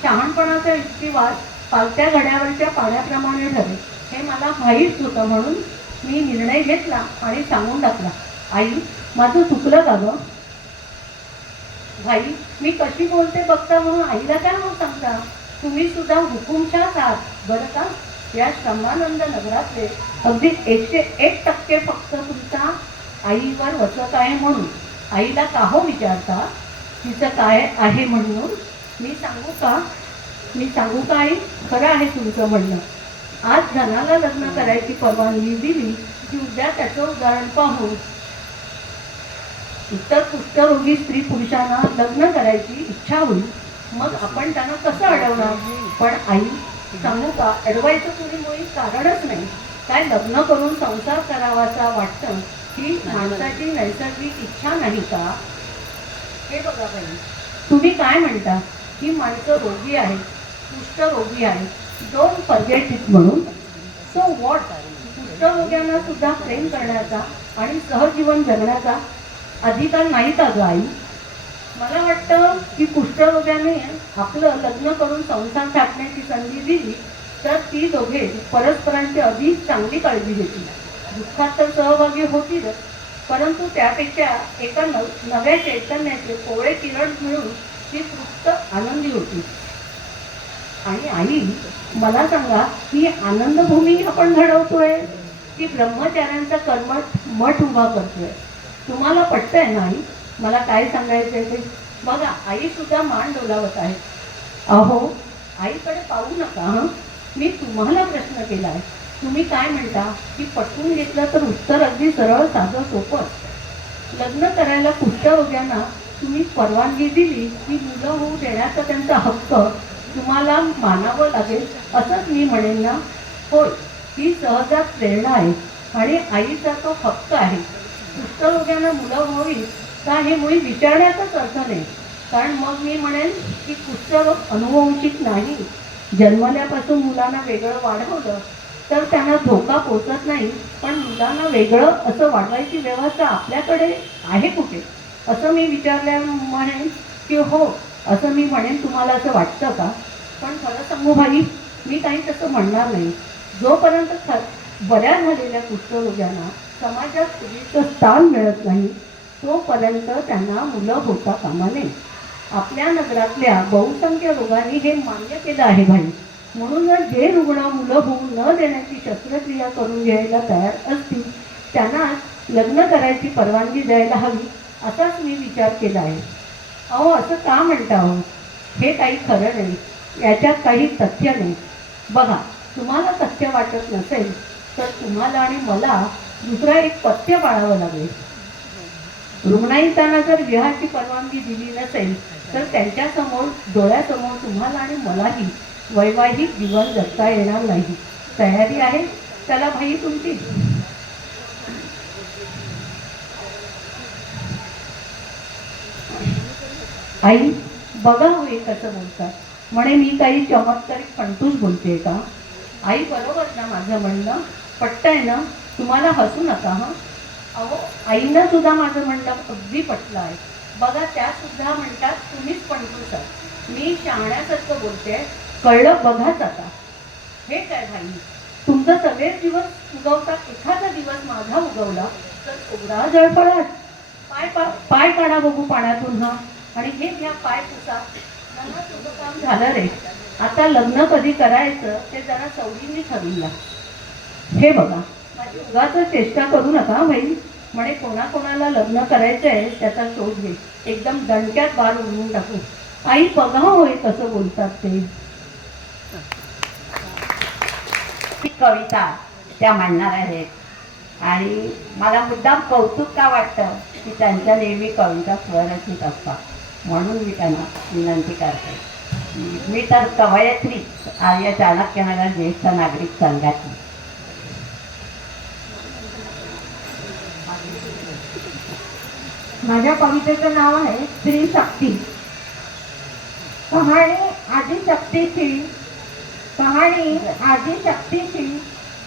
शहाणपणाचा युक्तिवाद पालत्या घड्यावरच्या पाण्याप्रमाणे ठरेल हे मला माहीत होतं, म्हणून मी निर्णय घेतला आणि सांगून टाकला. आई, माझं चुकलं का गं? भाई, मी कशी बोलते बघता म्हणून आईला काय मग सांगता? तुम्ही सुद्धा हुकुमशाह आहात बरं का? या श्रमानंद नगरातले अगदी 101% फक्त तुमचा आईवर वचक आहे म्हणून आईला का हो विचारता तिचं काय आहे म्हणून? मी सांगू का आई? खरं आहे तुमचं म्हणणं. आज धनाला लग्न करायची परवानगी दिली की उद्या त्याचं उदाहरण पाहू इतर कुष्ठरोगी स्त्री पुरुषांना लग्न करायची इच्छा होईल. मग आपण त्यांना कसं अडवणार? पण आई, सांगू का, अडवायचं कोणी मुळी कारणच नाही. काय लग्न करून संसार करावाचा वाटतं ही माणसाची नैसर्गिक इच्छा नाही का? हे बघा बाई, तुम्ही काय म्हणता ही माणसं रोगी आहेत, कुष्ठरोगी आहेत, डोंट फॉरगेट इट म्हणून. So what? कुष्ठरोग्यांना सुद्धा प्रेम करण्याचा आणि सहजीवन जगण्याचा अधिकार नाही का ग आई? मला वाटतं की कुष्ठरोग्याने आपलं लग्न करून संसार थाटण्याची संधी दिली तर ती दोघे परस्परांची अधिक चांगली काळजी घेतील. दुःखात तर सहभागी होतीलच, परंतु त्यापेक्षा एका नव्या चैतन्याचे कोवळे किरण मिळून ती तृप्त आनंदी होती. आणि आई, मला सांगा, ही आनंदभूमी आपण घडवतोय की ब्रह्मचार्यांचा कर्मठ मठ उभा करतोय? तुम्हाला पटतंय ना आई मला काय सांगायचंय ते? बघा, आई सुद्धा मान डोलावत आहे. अहो, आईकडे पाहू नका. मी तुम्हाला प्रश्न केला आहे तुम्ही काय म्हणता की पटवून घेतलं तर उत्तर अगदी सरळ साधं सोपं. लग्न करायला कुष्ठरोग्यांना तुम्ही परवानगी दिली की मुलं होऊ देण्याचा त्यांचा हक्क तुम्हाला मानावं लागेल असंच मी म्हणेन ना. होय, ही सहजात प्रेरणा आहे आणि आईचा तो हक्क आहे. कुष्ठरोग्यांना मुलं होईल का हे मुळी विचारण्याचाच अर्थ नाही. कारण मग मी म्हणेन की कुष्ठरोग अनुवंशिक नाही. जन्मल्यापासून मुलांना वेगळं वाढवलं तर त्यांना धोका पोचत नाही, पण मुलांना वेगळं असं वाढवायची व्यवस्था आपल्याकडे आहे कुठे असं मी विचारल्या म्हणेन की हो असं मी म्हणेन. तुम्हाला असं वाटतं का? पण खरं सांगू भाई, मी काही तसं म्हणणार नाही. जोपर्यंत बऱ्या झालेल्या कुष्ठरोग्यांना समाजात पूर्वीचं स्थान मिळत नाही तोपर्यंत त्यांना मुलं होता कामा नये. आपल्या नगरातल्या बहुसंख्य रोगांनी हे मान्य केलं आहे भाई. म्हणूनच जे रुग्ण मुलं होऊ न देण्याची शस्त्रक्रिया करून घ्यायला तयार असतील त्यांना लग्न करायची परवानगी द्यायला हवी असाच मी विचार केला आहे. अहो असं का म्हणता हो? हे काही खरं नाही, याच्यात काही तथ्य नाही. बघा, तुम्हाला तथ्य वाटत नसेल तर तुम्हाला आणि मला दुसरा एक पथ्य पाळावं लागेल. रुग्णांना जर विवाहाची परवानगी दिली नसेल तर त्यांच्यासमोर डोळ्यासमोर तुम्हाला आणि मलाही वैवाहिक जीवन जगता येणार नाही. तयारी आहे? चला भाई तुमची. आई बघा हो हे कसं बोलतात. म्हणे मी काही चमत्कारिक फंटूस बोलते का? आई बरोबर ना माझं म्हणणं? पटतंय ना? तुम्हाला हसू नका हं. अहो आईंना सुद्धा माझं म्हणणं अगदी पटलं आहे. बघा त्या सुद्धा म्हणतात तुम्हीच फंटूस आहात. मी शहाण्यासारखं बोलते, कळलं बघाच आता. हे काय भाई, तुमचं सगळेच दिवस उगवतात, एखादा दिवस माझा उगवला तर उघडा जळफळाट. पाय काढा बघू पाण्यातून हा, आणि हे घ्या पाय पुसा. मला तुझं काम झालं रे. आता लग्न कधी करायचं ते जरा सवडीने ठरवूया. हे बघा, माझी उगाच चेष्टा करू नका भाई. म्हणे कोणाकोणाला लग्न करायचंय त्याचा शोध घे, एकदम दणक्यात बार उडवून टाकू. आई बघा होय कसं बोलतात ते. ही कविता त्या म्हणणार आहेत आणि मला मुद्दाम कौतुक का वाटतं की त्यांच्या नेहमी कविता स्वरचित असतात. म्हणून मी त्यांना विनंती करते. मी तर कवयत्री आर्य चाणक्यनगर ज्येष्ठ नागरिक संघाची. माझ्या कवितेचं नाव आहे स्त्री शक्ती. कहाणी आदिशक्तीची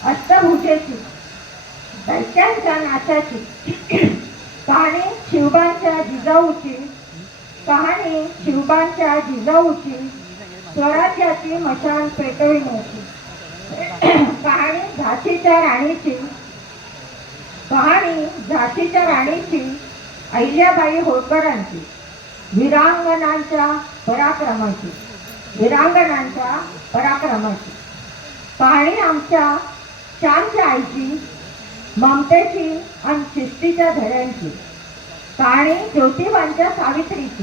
अष्टभुजेची दैत्यांच्या नाशाची. कहाणी शिवबांच्या जिजाऊची स्वराज्याची मशाल पेटविण्याची. कहाणी झाशीच्या राणीची अहिल्याबाई होळकरांची वीरांगणांच्या पराक्रमाची. कहाणी आमच्या श्यामच्या आईची ममतेची आणि शिस्तीच्या धड्यांची. कहाणी ज्योतिबांच्या सावित्रीची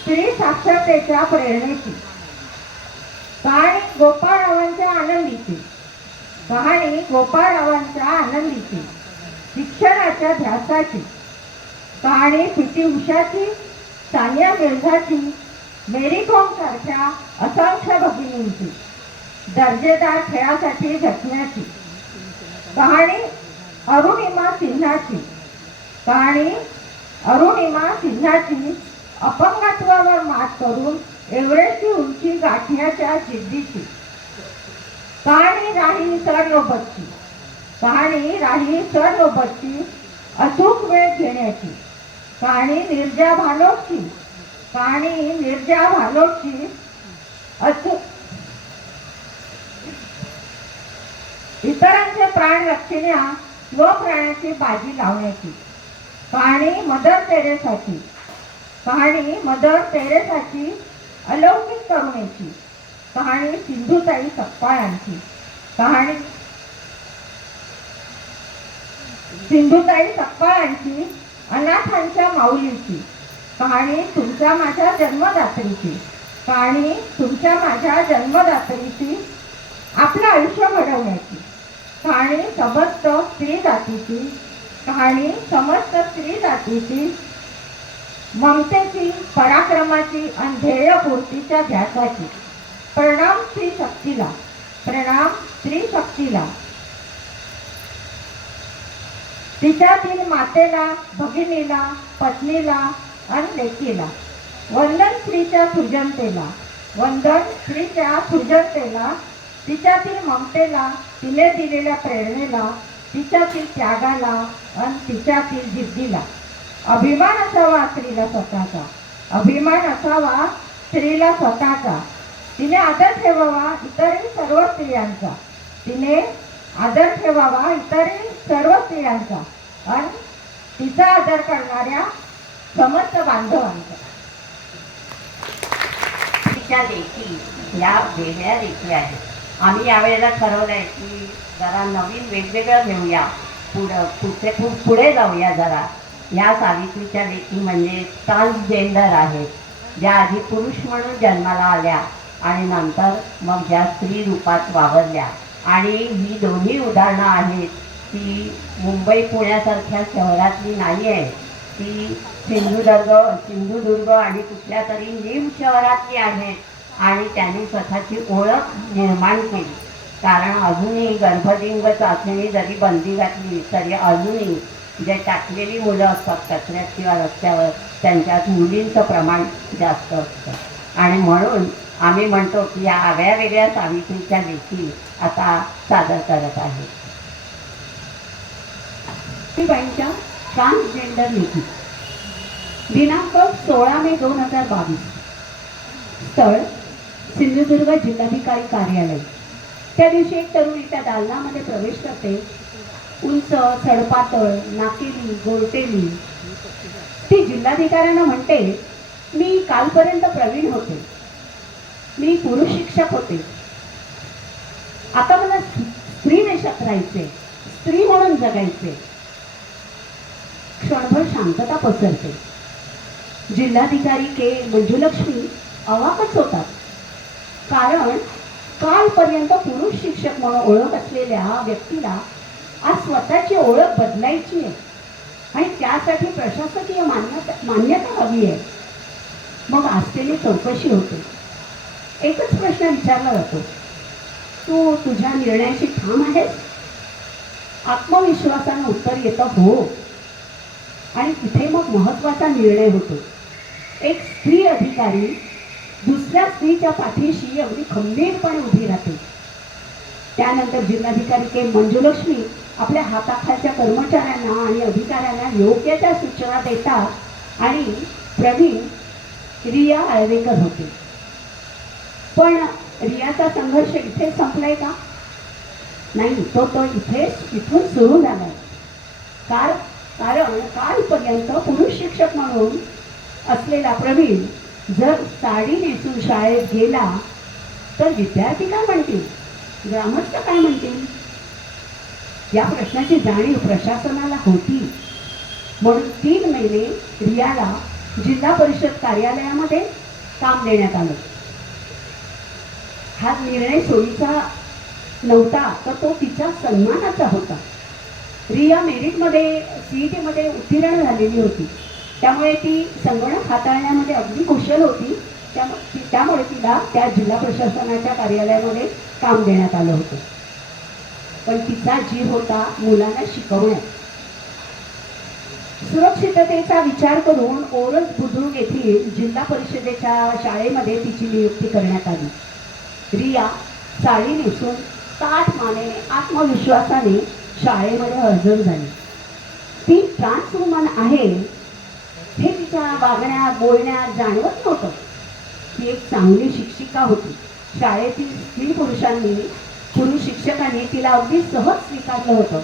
स्त्री साक्षरतेच्या प्रेरणेची. कहाणी गोपाळरावांच्या आनंदीची शिक्षणाच्या ध्यासाची. कहाणी पी.टी. उषाची, सानिया मिर्झाची, मेरी कॉम सारख्या असंख्य भगिनींची दर्जेदार खेळासाठी झटण्याची. कहाणी अरुणिमा सिन्हाची अपंगत्वावर मात करून एव्हरेस्टची उंची गाठण्याच्या जिद्दीची. कहाणी राही सरनोबतची अचूक वेळ घेण्याची. कहाणी निर्जा भानोटची अचूक इतरांचे प्राण रक्षण्या व प्राण्याची बाजी लावण्याची. कहाणी मदर तेरेसाची अलौकिक करुणेची. कहाणी सिंधुताई सकपाळांची अनाथांच्या माऊलीची. कहाणी तुमच्या माझ्या जन्मदात्रीची. कहाणी तुमच्या माझ्या जन्मदात्रीची, आपलं आयुष्य घडवण्याची. कहाणी समस्त स्त्री जातीची, कहाणी समस्त स्त्री जातीची, ममतेची, पराक्रमाची आणि ध्येयपूर्तीच्या ध्यासाची. प्रणाम स्त्री शक्तीला, प्रणाम स्त्री शक्तीला. तिच्यातील मातेला, भगिनीला, पत्नीला आणि लेकीला. वंदन स्त्रीच्या सृजनतेला, वंदन स्त्रीच्या सृजनतेला. तिच्यातील ममतेला, तिने दिलेल्या प्रेरणेला, तिच्यातील त्यागाला आणि तिच्यातील जिद्दीला. अभिमान असावा स्त्रीला स्वतःचा, अभिमान असावा स्त्रीला स्वतःचा. तिने आदर ठेवावा इतरही सर्व स्त्रियांचा, तिने आदर ठेवावा इतरही सर्व स्त्रियांचा आणि तिचा आदर करणाऱ्या समस्त बांधवांचा. तिच्या लेखी या वेगळ्या लेखी आहेत. आम्ही यावेळेला ठरवलंय की जरा नवीन वेगवेगळं घेऊया, पुढे जाऊया जरा. या सावित्रीच्या लेखी म्हणजे ट्रान्सजेंडर आहेत, ज्या आधी पुरुष म्हणून जन्माला आल्या आणि नंतर मग ज्या स्त्री रूपात वावरल्या. आणि ही दोन्ही उदाहरणं आहेत ती मुंबई पुण्यासारख्या शहरातली नाही आहे, ती सिंधुदुर्ग आणि कुठल्या तरी नीम शहरातली आहेत आणि त्यांनी स्वतःची ओळख निर्माण केली. कारण अजूनही गर्भलिंग चाचणी जरी बंदी घातली तरी अजूनही जे टाकलेली मुलं असतात कचऱ्यात किंवा रस्त्यावर त्यांच्यात मुलींचं प्रमाण जास्त असतं. आणि म्हणून आम्ही म्हणतो की या आगळ्या वेगळ्या सावित्रीच्या लेखी आता सादर करत आहेत. बाईंच्या ट्रान्सजेंडर लेखी. दिनांक 16 मे 2022. स्थळ सिंधुदुर्ग जिल्हाधिकारी कार्यालय. त्या दिवशी एक तरुणी त्या दालनामध्ये प्रवेश करते. उंच, सडपातळ, नाकेली, गोरटेली. ती जिल्हाधिकाऱ्यांना म्हणते, मी कालपर्यंत प्रवीण होते, मी पुरुष शिक्षक होते, आता मला स्त्री वेशात राहायचे, स्त्री म्हणून जगायचे. क्षणभर शांतता पसरते. जिल्हाधिकारी के मंजुलक्ष्मी अवाकच होतात. कारण कालपर्यंत पुरुष शिक्षक म्हणून ओळख असलेल्या व्यक्तीला आज स्वतःची ओळख बदलायची आहे आणि त्यासाठी प्रशासकीय मान्यता हवी आहे. मग असलेली चौकशी होते. एकच प्रश्न विचारला जातो, तू तुझ्या निर्णयाशी ठाम आहेस? आत्मविश्वासानं उत्तर येतं हो. आणि तिथे मग महत्त्वाचा निर्णय होतो. एक स्त्री अधिकारी दुसऱ्या स्त्रीच्या पाठीशी अगदी खंबीरपणे उभी राहते. त्यानंतर जिल्हाधिकारी के मंजुलक्ष्मी आपल्या हाताखालच्या कर्मचाऱ्यांना आणि अधिकाऱ्यांना योग्य त्या सूचना देतात आणि प्रवीण रिया आळवेकर होते. पण रियाचा संघर्ष इथे संपलाय का? नाही, तो इथून सुरू झालाय. कारण कालपर्यंत पुरुष शिक्षक म्हणून असलेला प्रवीण जर साडी नेसून शाळेत गेला तर विद्यार्थी काय म्हणतील, ग्रामस्थ काय म्हणतील, या प्रश्नाची जाणीव प्रशासनाला होती. म्हणून 3 महिने रियाला जिल्हा परिषद कार्यालयामध्ये काम देण्यात आलं. हा निर्णय सोयीचा नव्हता, तर तो तिच्या सन्मानाचा होता. रिया मेरिटमध्ये CET मध्ये उत्तीर्ण झालेली होती, त्यामुळे ती संगणक हाताळण्यामध्ये अगदी कुशल होती. त्यामुळे तिला त्या जिल्हा प्रशासनाच्या कार्यालयामध्ये काम देण्यात आलं होतं. पण तिचा जीव होता मुलांना शिकवण्यात. सुरक्षिततेचा विचार करून ओरस बुद्रुक येथील जिल्हा परिषदेच्या शाळेमध्ये तिची नियुक्ती करण्यात आली. रिया साडी नेसून ताठ मानेने आत्मविश्वासाने शाळेमध्ये हजर झाली. ती ट्रान्स वुमन आहे हे तिच्या वागण्यात बोलण्यात जाणवत नव्हतं. ती एक चांगली शिक्षिका होती. शाळेतील स्त्री पुरुष शिक्षकांनी तिला अगदी सहज स्वीकारलं होतं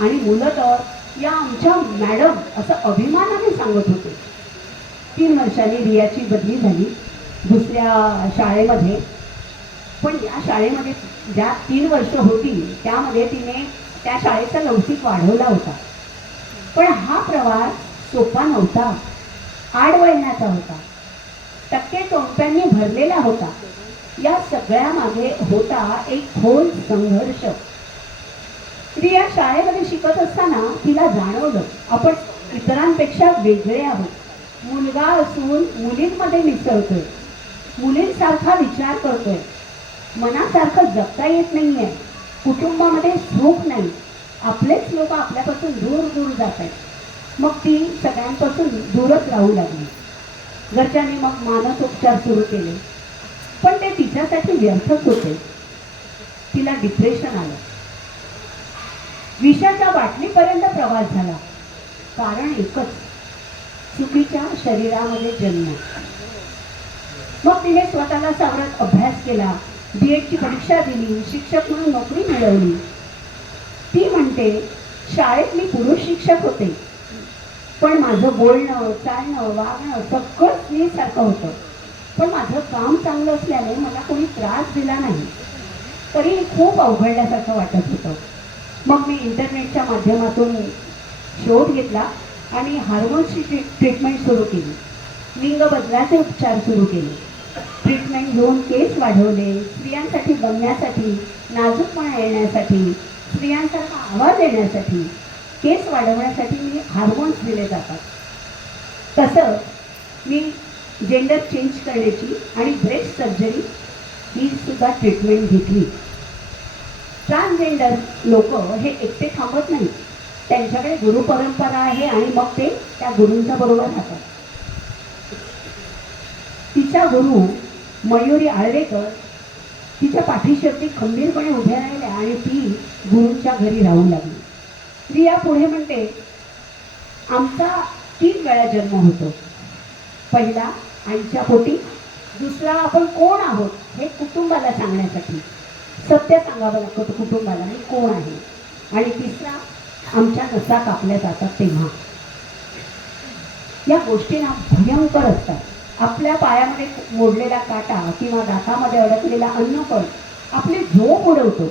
आणि मुलं तर या आमच्या मॅडम असं अभिमानाने सांगत होते. 3 वर्षांनी रियाची बदली झाली दुसऱ्या शाळेमध्ये. पण या शाळेमध्ये ज्या 3 वर्ष होती त्यामध्ये तिने त्या शाळेचा लौकिक वाढवला होता. पण हा प्रवास सोपा नव्हता, आडवळण्याचा होता. टक्के टोणप्यांनी भरलेला होता. या सगळ्या मागे होता एक खोल संघर्ष. रिया शाळेमध्ये शिकत असताना तिला जाणवलं आपण इतरांपेक्षा वेगळे आहोत. मुलगा असून मुलींमध्ये मिसळतोय, मुलींसारखा विचार करतोय, मनासारखं जगता येत नाहीये, कुटुंबामध्ये सुख नाही, आपलेच लोक आपल्यापासून दूर दूर जात आहेत. मग ती सगळ्यांपासून दूरच राहू लागली. घरच्यांनी मग मानसोपचार सुरू केले, पण ते तिच्यासाठी व्यर्थच होते. तिला डिप्रेशन आलं. विषाच्या बाटलीपर्यंत प्रवास झाला. कारण एकच, चुकीच्या शरीरामध्ये जन्म. मग तिने स्वतःला सावरत अभ्यास केला, BEdची परीक्षा दिली, शिक्षक म्हणून नोकरी मिळवली. ती म्हणते शाळेत मी पुरुष शिक्षक होते, पण माझं बोलणं, चालणं, वागणं सगळं स्त्रीसारखं होतं. पण माझं काम चांगलं असल्याने मला कोणी त्रास दिला नाही. तरी खूप अवघडल्यासारखं वाटत होतं. मग मी इंटरनेटच्या माध्यमातून शोध घेतला आणि हार्मोन्सची ट्रीटमेंट सुरू केली. लिंग बदलाचे उपचार सुरू केले. ट्रीटमेंट घेऊन केस वाढवले. स्त्रियांसाठी बनण्यासाठी, नाजूकपणा येण्यासाठी, स्त्रियांसारखा आवाज येण्यासाठी, केस वाढवण्यासाठी मी हार्मोन्स दिले जातात. तसं मी जेंडर चेंज करण्याची आणि ब्रेस्ट सर्जरी ही सुद्धा ट्रीटमेंट घेतली. ट्रान्सजेंडर लोक हे एकटे थांबत नाही. त्यांच्याकडे गुरु परंपरा आहे आणि मग ते त्या गुरूंच्या बरोबर राहतात. तिच्या गुरु मयुरी आळवेकर तिच्या पाठीशी अगदी खंबीरपणे उभ्या राहिल्या आणि ती गुरूंच्या घरी राहू लागली. रिया पुढे म्हणते, आमचा 3 वेळा जन्म होतो. पहिला आईच्या पोटी, दुसरा आपण कोण आहोत हे कुटुंबाला सांगण्यासाठी, सत्य सांगावं लागतं कुटुंबाला मी कोण आहे, आणि तिसरा आमच्या नसा कापल्या जातात तेव्हा. या गोष्टी ना भयंकर असतात. आपल्या पायामध्ये मोडलेला काटा किंवा दातामध्ये अडकलेला अन्नकण आपली झोप उडवतो.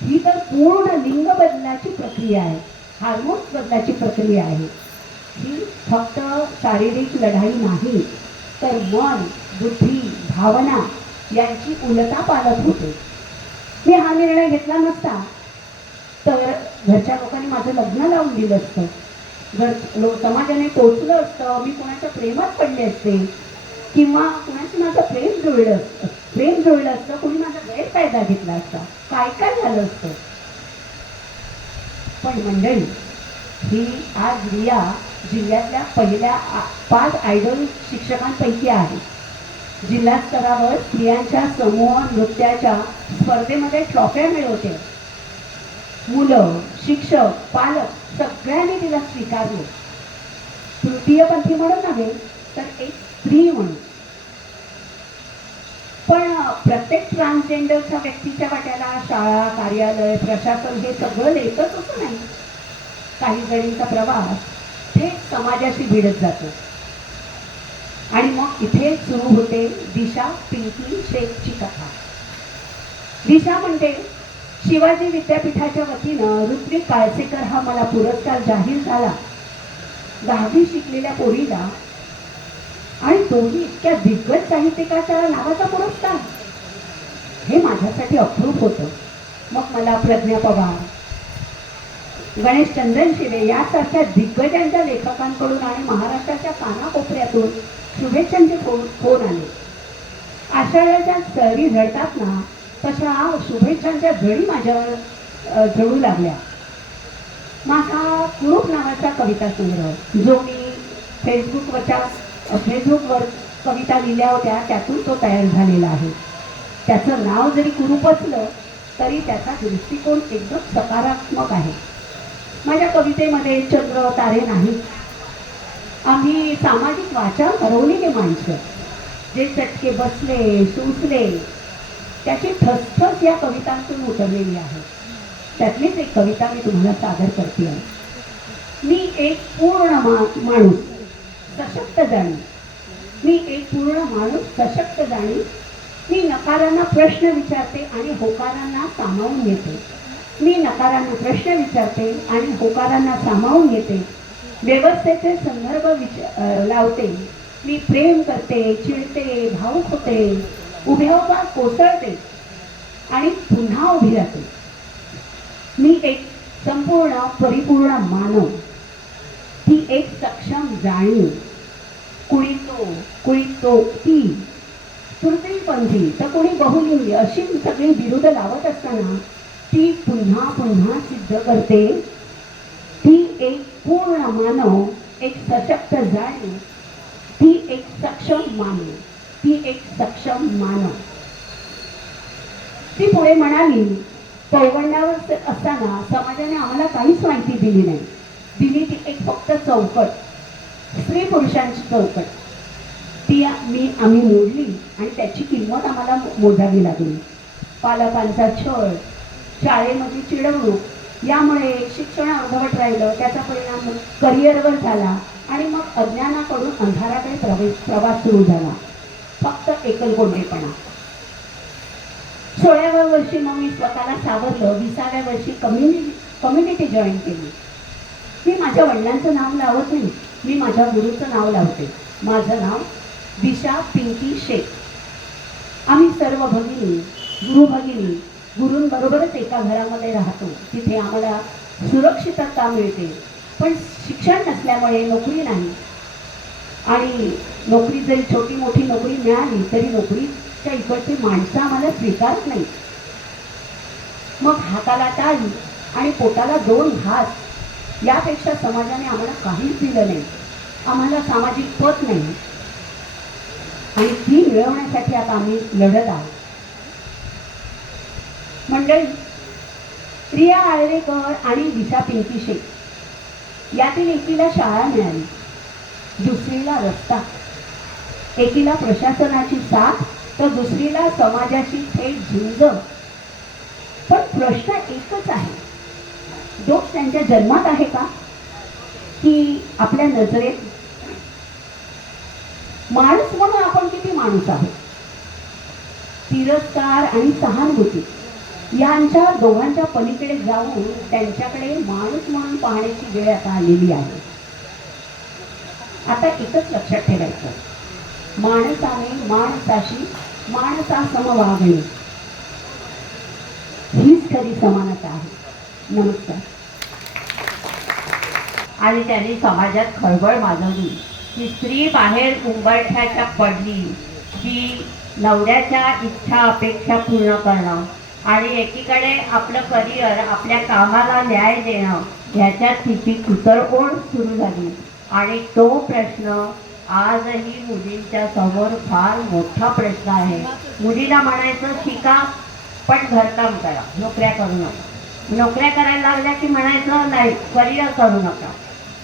ही तर पूर्ण लिंग बदलाची प्रक्रिया आहे, हार्मोन्स बदलाची प्रक्रिया आहे. ही फक्त शारीरिक लढाई नाही, तर मन, बुद्धी, भावना यांची उलथापालथ होते. मी हा निर्णय घेतला नसता तर घरच्या लोकांनी माझं लग्न लावून दिलं असतं, समाजाने टोचलं असतं, मी कोणाच्या प्रेमात पडले असते, किंवा कोणाशी माझं प्रेम जुळलं असतं, कोणी माझा गैरफायदा घेतला असता, काय काय झालं असतं. पण मंडळी, ही आज रिया जिल्ह्यातल्या पहिल्या 5 आयडॉल शिक्षकांपैकी आहे. जिल्हा स्तरावर स्त्रियांच्या समूह नृत्याच्या स्पर्धेमध्ये ट्रॉफ्या मिळवते. मुलं, शिक्षक, पालक सगळ्यांनी तिला स्वीकारले. तृतीयपंथी म्हणून नव्हे तर एक स्त्री म्हणून. पण प्रत्येक ट्रान्सजेंडरच्या व्यक्तीच्या वाट्याला शाळा, कार्यालय, प्रशासन हे सगळं लेतच असं नाही. काही जणींचा प्रवास थेट समाजाशी भिडत जातो. आणि मग इथे सुरू होते दिशा पिंकी शेखची कथा. दिशा म्हणते, शिवाजी विद्यापीठाच्या वतीनं ऋत्विक काळसेकर हा मला पुरस्कार जाहीर झाला. 10वी शिकलेल्या पोरीला, आणि तोही इतक्या दिग्गज साहित्यिकाच्या नावाचा पुरस्कार, हे माझ्यासाठी अप्रूप होतं. मग मला प्रज्ञा पवार, गणेश चंद्रन शिवे यासारख्या दिग्गजांच्या लेखकांकडून आणि महाराष्ट्राच्या कानाकोपऱ्यातून शुभेच्छांचे फोन आले. आषाढाच्या सरी झडतात ना, तशा शुभेच्छांच्या झडी माझ्यावर झडू लागल्या. माझा कुरूप नावाचा कविता संग्रह, जो मी फेसबुकवर कविता लिहिल्या होत्या, त्यातून तो तयार झालेला आहे. त्याचं नाव जरी कुरूप असलं तरी त्याचा दृष्टिकोन एकदम सकारात्मक आहे. माझ्या कवितेमध्ये चंद्र तारे नाहीत. आम्ही सामाजिक वाचा हरवलेली माणसं, जे चटके बसले, सुचले, त्याची ठसठस या कवितांतून उतरलेली आहे. त्यातलीच एक कविता मी तुम्हाला सादर करते आहे. मी एक पूर्ण माणूस सशक्त जाणी, मी एक पूर्ण माणूस सशक्त जाणी, मी नकारांना प्रश्न विचारते आणि होकारांना सामावून घेते. मी नकारांना प्रश्न विचारते आणि होकारांना सामावून घेते. व्यवस्थेचे संदर्भ लावते मी प्रेम करते, चिडते, भावुक होते, उभ्या उभा कोसळते आणि पुन्हा उभी राहते. मी एक संपूर्ण परिपूर्ण मानव, ती एक सक्षम जाणीव. कुणी तो ती तृतीयपंथी तर कोणी बहुलिंगी अशी सगळी विरुद्ध लावत असताना ती पुन्हा पुन्हा सिद्ध करते ती एक पूर्ण मानव, एक सशक्त जाणीव, ती एक सक्षम मानव, ती एक सक्षम मानव. ती पुढे म्हणाली, पौगंडावर असताना समाजाने आम्हाला काहीच माहिती दिली नाही. दिली ती एक फक्त चौकट, स्त्री पुरुषांची चौकट. ती आम्ही मोडली आणि त्याची किंमत आम्हाला मोजावी लागली. पालकांचा छळ, शाळेमध्ये चिडवणूक, यामुळे शिक्षण अर्धवट राहिलं. त्याचा परिणाम करिअरवर झाला आणि मग अज्ञानाकडून अंधाराकडे प्रवास सुरू झाला. फक्त एकलकोंडेपणा. 16व्या वर्षी मग मी स्वतःला सावरलं. 20व्या वर्षी कम्युनिटी जॉईन केली. मी माझ्या वडिलांचं नाव लावत नाही, मी माझ्या गुरुचं नाव लावते. माझं नाव दिशा पिंकी शेख. आम्ही सर्व भगिनी, गुरु भगिनी, गुरूंबरोबरच एका घरामध्ये राहतो. तिथे आम्हाला सुरक्षितता मिळते, पण शिक्षण नसल्यामुळे नोकरी नाही. आणि नोकरी जरी छोटी मोठी नोकरी मिळाली तरी नोकरीच्या इकडची माणसं आम्हाला स्वीकारत नाही. मग हाताला टाळी आणि पोटाला 2 घास, यापेक्षा समाजाने आम्हाला काहीच दिलं नाही. आम्हाला सामाजिक पत नाही आणि ती मिळवण्यासाठी आता आम्ही लढत आहोत. मंडळी, प्रिया आळवेकर आणि दिशा पिंकी शेख यातील एकीला शाळा मिळाली, दुसरीला रस्ता, एकीला प्रशासनाची साथ तर दुसरीला समाजाची थेट झुंज. पण प्रश्न एकच आहे, दोष त्यांच्या जन्मात आहे का की आपल्या नजरेत? माणूस म्हणून आपण किती माणूस आहोत? तिरस्कार आणि सहानुभूती यांच्या दोघांच्या पलीकडे जाऊन त्यांच्याकडे माणूस म्हणून पाहण्याची वेळ आता आलेली आहे. आता एकच लक्षात ठेवायचं, माणसाने माणसाशी माणसासम वागणे हीच खरी समानता आहे. नमस्कार. आणि त्यांनी समाजात खळबळ माजवली की स्त्री बाहेर उंबरठ्याच्या पडली की नवऱ्याच्या इच्छा अपेक्षा पूर्ण करणं आणि एकीकडे आपलं करिअर, आपल्या कामाला न्याय देणं, ह्याच्यात तिची कुतरओढ सुरू झाली. आणि तो प्रश्न आजही मुलींच्या समोर फार मोठा प्रश्न आहे. मुलीला म्हणायचं शिका पण घरकाम करा, नोकऱ्या करू नका. नोकऱ्या करायला लागल्या की म्हणायचं नाही करिअर करू नका,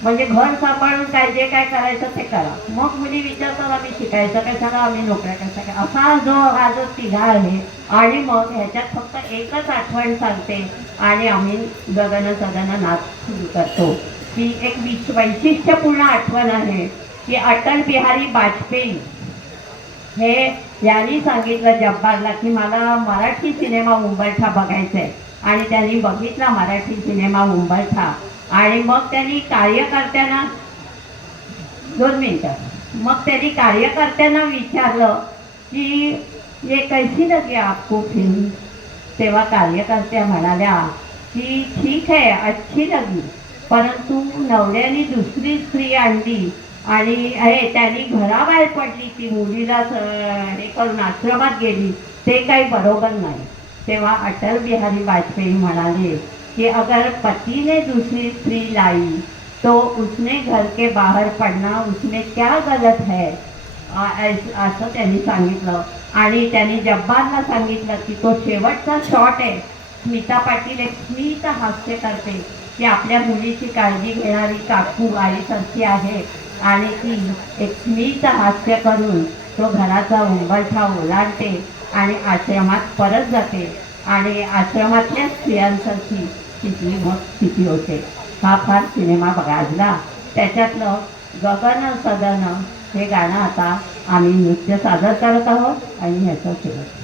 म्हणजे घर सांभाळून काय जे काय करायचं ते करा. मग मुली विचारतात आम्ही शिकायचं कशाला, आम्ही नोकऱ्या कशा काय, असा हा जो तिघा आहे. आणि मग ह्याच्यात फक्त एकच आठवण सांगते आणि आम्ही गगन सगन नाच सुरू करतो. ही एक वैशिष्ट्यपूर्ण आठवण आहे की अटल बिहारी वाजपेयी हे यांनी सांगितलं जब्बारला की मला मराठी सिनेमा उंबरठा बघायचा आहे. आणि त्यांनी बघितला मराठी सिनेमा उंबरठा आणि मग त्यांनी कार्यकर्त्यांना 2 मिनिटं, मग त्यांनी कार्यकर्त्यांना विचारलं की ये कैसी लगी आपको फिल्म. तेव्हा कार्यकर्त्या म्हणाल्या की ठीक है अच्छी लगी, परंतु नवऱ्याने दुसरी स्त्री आणली आणि त्यांनी घराबाहेर पडली ती मुलीला हे करून आश्रमात गेली, ते काही बरोबर नाही. तेव्हा अटल बिहारी वाजपेयी म्हणाले कि अगर पति ने दूसरी स्त्री लाई तो उसने घर के बाहर पडना उसमें क्या गलत है, असं त्यांनी सांगितलं. आणि त्यांनी जब्बारला सांगितलं की तो शेवटचा शॉट आहे. स्मिता पाटील एक स्मित हास्य करते की आपल्या मुलीची काळजी घेणारी काकू आईसारखी आहे आणि ती एक स्मित हास्य करून तो घराचा उंबरठा ओलांडते आणि आश्रमात परत जाते आणि आश्रमातल्या स्त्रियांसारखी तिथली मग स्थिती होते. हा फार सिनेमा गाजला. त्याच्यातलं गगन सदन हे गाणं आता आम्ही नृत्य सादर करत आहोत आणि ह्याचं शेवट.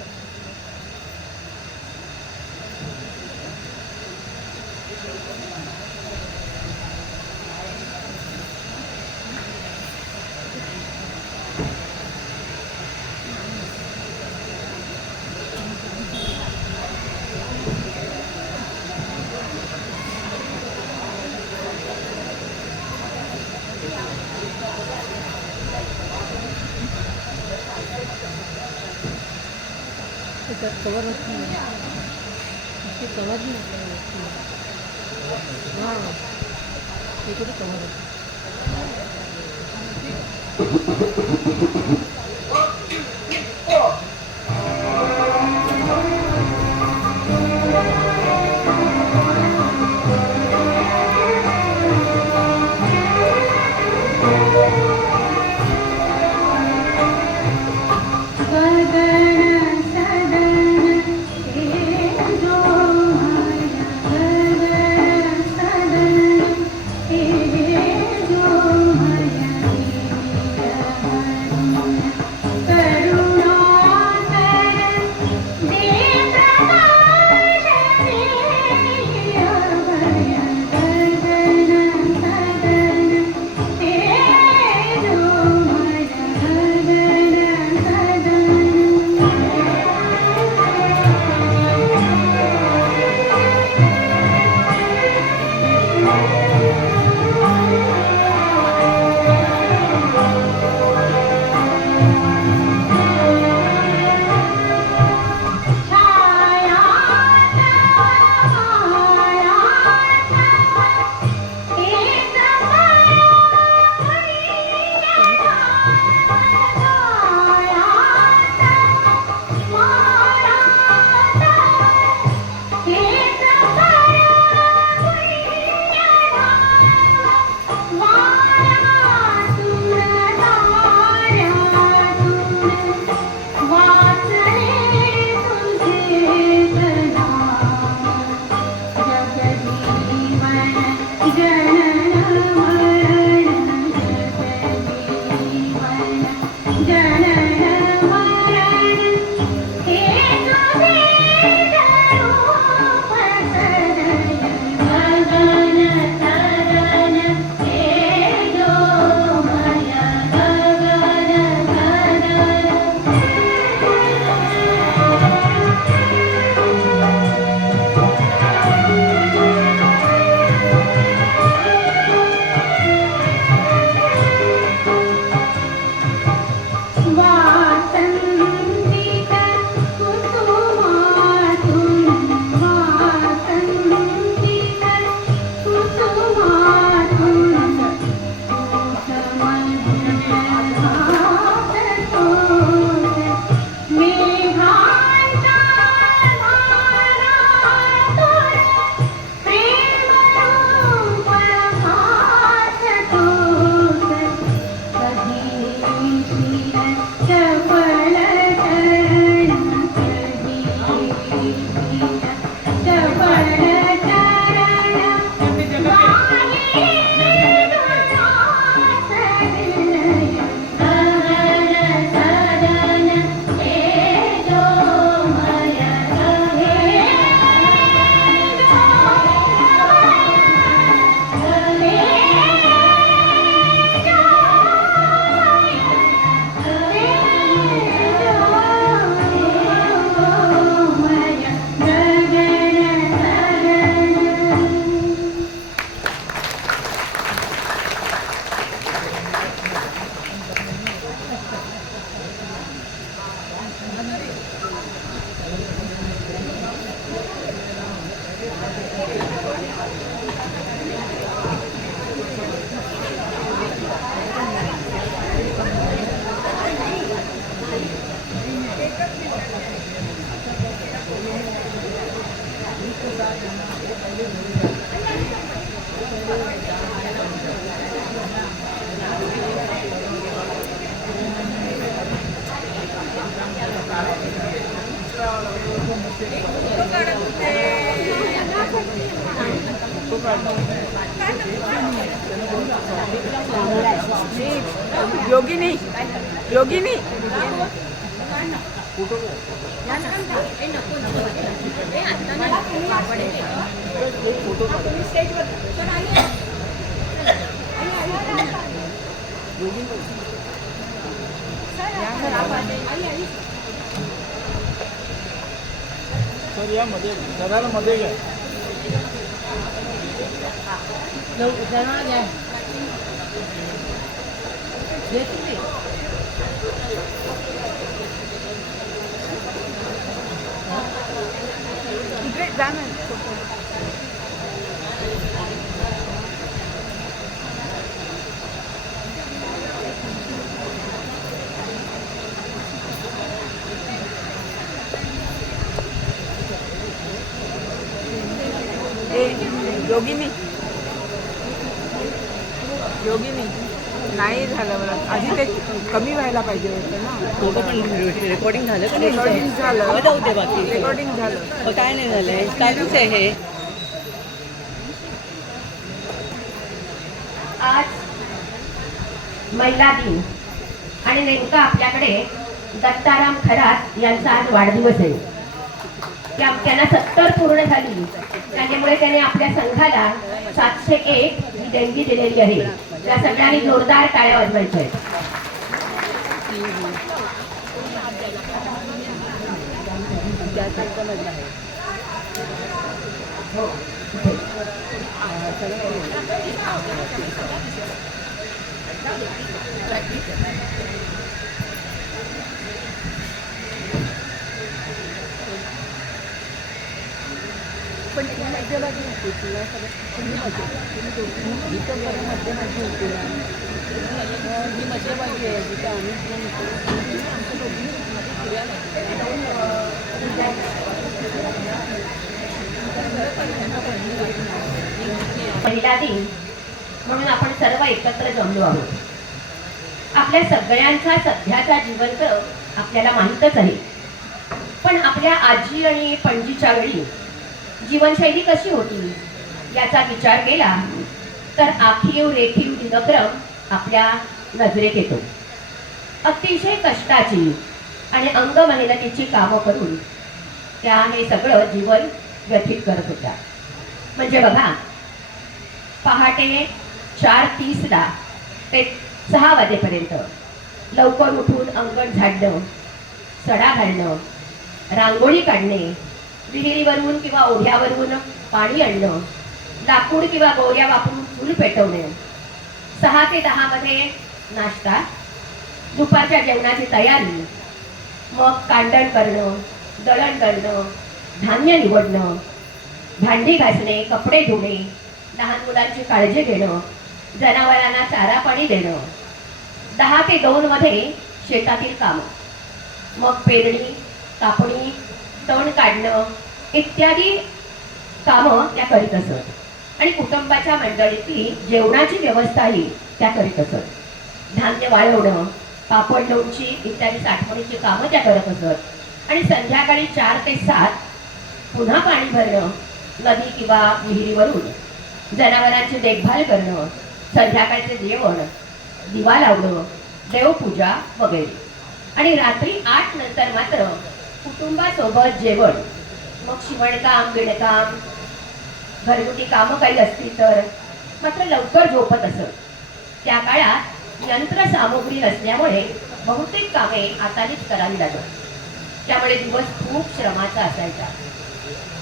योगिनी योगिनी सर यामध्ये जरा मध्ये घ्या. योगिनी योगिनी नाही झालं मला आधी ते कमी व्हायला पाहिजे होतं ना. रेकॉर्डिंग झालं का रेकॉर्डिंग झालं जाऊ दे बाकी रेकॉर्डिंग झालं काय नाही झालंय चालूच आहे हे. आज महिला दिन आणि नेमका आपल्याकडे दत्ताराम खरात यांचा आज वाढदिवस आहे. त्यांना 70 पूर्ण झाली, त्यामुळे त्याने आपल्या संघाला 701 ही देणगी दिलेली आहे. त्या सगळ्यांनी जोरदार टाळ्या वाजवायच्या आहेत. पण ती मध्यभागी होती तुला सगळं मध्यभागी होती ना. ही मध्यभागी आहे जिथे आम्ही महिला दिन म्हणून आपण सर्व एकत्र जमलो आहोत. आपल्या सगळ्यांचा सध्याचा जीवनक्रम आपल्याला माहीतच आहे, पण आपल्या आजी आणि पणजीच्या वेळी जीवनशैली कशी होती याचा विचार केला तर आखीव रेखीव दिनक्रम आपल्या नजरेत येतो. अतिशय कष्टाची आणि अंग मेहनतीची कामं करून त्या हे सगळं जीवन व्यतीत करत होत्या. म्हणजे बघा, पहाटे 4:30 ते 6 वाजेपर्यंत लवकर उठून अंगण झाडणं, सडा घालणं, रांगोळी काढणे, विहिरीवरून किंवा ओढ्यावरून पाणी आणणं, लाकूड किंवा गोऱ्या वापरून चूल पेटवणे, 6 ते 10 मध्ये नाश्ता, दुपारच्या जेवणाची तयारी, मग कांडण करणं, दळण करणं, धान्य निवडणं, भांडी घासणे, कपडे धुणे, लहान मुलांची काळजी घेणं, जनावरांना चारा पाणी देणं, 10 ते 2 मध्ये शेतातील कामं, मग पेरणी, कापणी, तण काढणं इत्यादी कामं त्या करीत असत. आणि कुटुंबाच्या मंडळीतली जेवणाची व्यवस्थाही त्या करीत असत. धान्य वाळवणं, पापड लोणची इत्यादी साठवणीची कामं त्या करत असत. आणि संध्याकाळी 4 ते 7 पुन्हा पाणी भरणं, नदी किंवा विहिरीवरून जनावरांची देखभाल करणं, संध्याकाळचे जेवण, दिवा लावणं, देवपूजा वगैरे. आणि रात्री 8 नंतर मात्र कुटुंबासोबत जेवण, मग शिवणकाम, विणकाम, घरगुती कामं काही असतील तर मात्र लवकर झोपत असत. त्या काळात यंत्रसामुग्री नसल्यामुळे बहुतेक कामे हातानेच करावी लागत. त्यामुळे दिवस खूप श्रमाचा असायचा.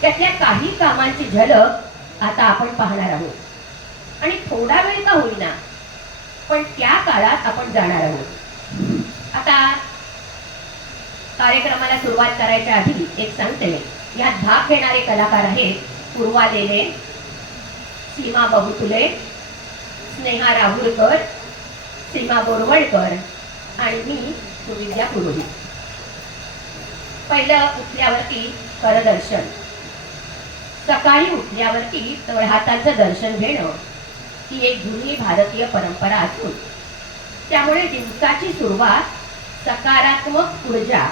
त्यातल्या काही कामांची झलक आता आपण पाहणार आहोत. आणि थोडा वेळ का होईना पण त्या काळात आपण जाणार आहोत. आता कार्यक्रमाला सुरुवात करायच्या आधी एक सांगते, यात भाग घेणारे कलाकार आहेत पूर्वा लेले, सीमा बहुतुले, स्नेहा राहुलकर, सीमा बोरवळकर आणि मी सुविद्या पुरोहित. पहिलं उठल्यावरती करदर्शन. सकाळी उठल्यावरती तळहाताचं दर्शन घेणं ही एक जुनी भारतीय परंपरा असून त्यामुळे दिवसाची सुरुवात सकारात्मक ऊर्जा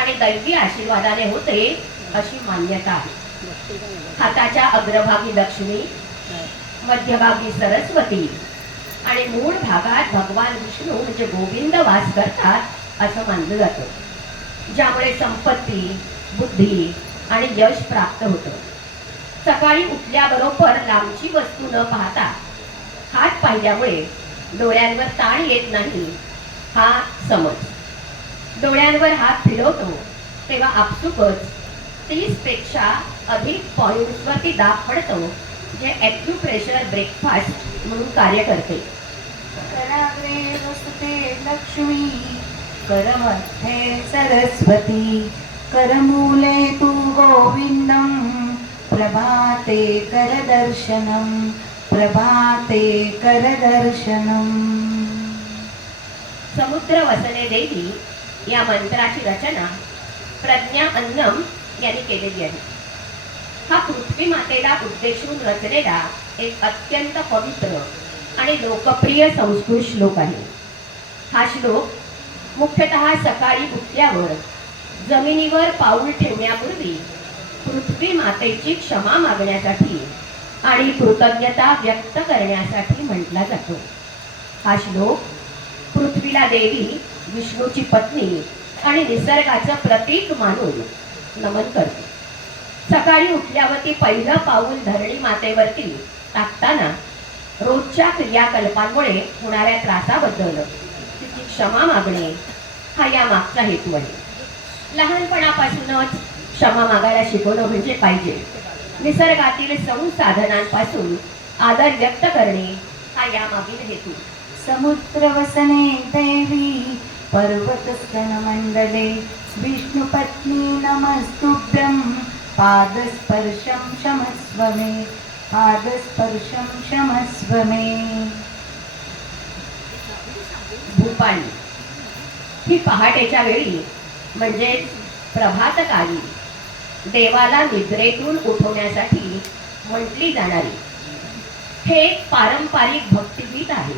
आणि दैवी आशीर्वादाने होते अशी मान्यता आहे. हाताच्या अग्रभागी लक्ष्मी, मध्यभागी सरस्वती आणि मूळ भागात भगवान विष्णू म्हणजे गोविंद वास करतात असं मानलं जातं, ज्यामुळे संपत्ती, बुद्धी आणि यश प्राप्त होतं. सकाळी उठल्याबरोबर लांबची वस्तू न पाहता हात पाहिल्यामुळे डोळ्यांवर ताण येत नाही हा समज. डोळ्यांवर हात फिरवतो तेव्हा आपसुकच 30 पेक्षा अधिक पॉइंट्सवरती दाब पडतो, जे ॲक्युप्रेशर ब्रेकफास्ट म्हणून कार्य करते. कराग्रे वसते लक्ष्मी, करमध्ये सरस्वती, करमूले तु गोविन्दं प्रभाते करदर्शनं प्रभाते करदर्शनम्. समुद्र वसने देवी या मंत्राची रचना प्रज्ञा अन्नम यांनी केलेली आहे. हा पृथ्वी मातेला उद्देशून रचलेला एक अत्यंत पवित्र आणि लोकप्रिय संस्कृत श्लोक आहे. हा श्लोक मुख्यतः सकाळी उठल्यावर जमिनीवर पाऊल ठेवण्यापूर्वी पृथ्वी मातेची क्षमा मागण्यासाठी आणि कृतज्ञता व्यक्त करण्यासाठी म्हटला जातो. हा श्लोक पृथ्वीला देवी, विष्णूची पत्नी आणि निसर्गाचं प्रतीक मानून नमन करते. सकाळी उठल्यावर ती पहिलं पाऊल धरणी मातेवरती टाकताना रोजच्या क्रियाकल्पांमुळे होणाऱ्या त्रासाबद्दल तिची क्षमा मागणे हा या मागचा हेतू आहे. लहानपणापासूनच क्षमा मागायला शिकवणं म्हणजे पाहिजे. निसर्गातील संसाधनांपासून आदर व्यक्त करणे हा यामागील हेतू. समुद्रवसने देवी पर्वतस्तनमण्डले विष्णुपत्नी नमस्तुभ्यं पादस्पर्शं क्षमस्व मे पादस्पर्शं क्षमस्व मे. भूपाळी ही पहाटेच्या वेळी म्हणजे प्रभातकाली देवाला निद्रेतून उठवण्यासाठी म्हटली जाणारी हे एक पारंपरिक भक्तिगीत आहे.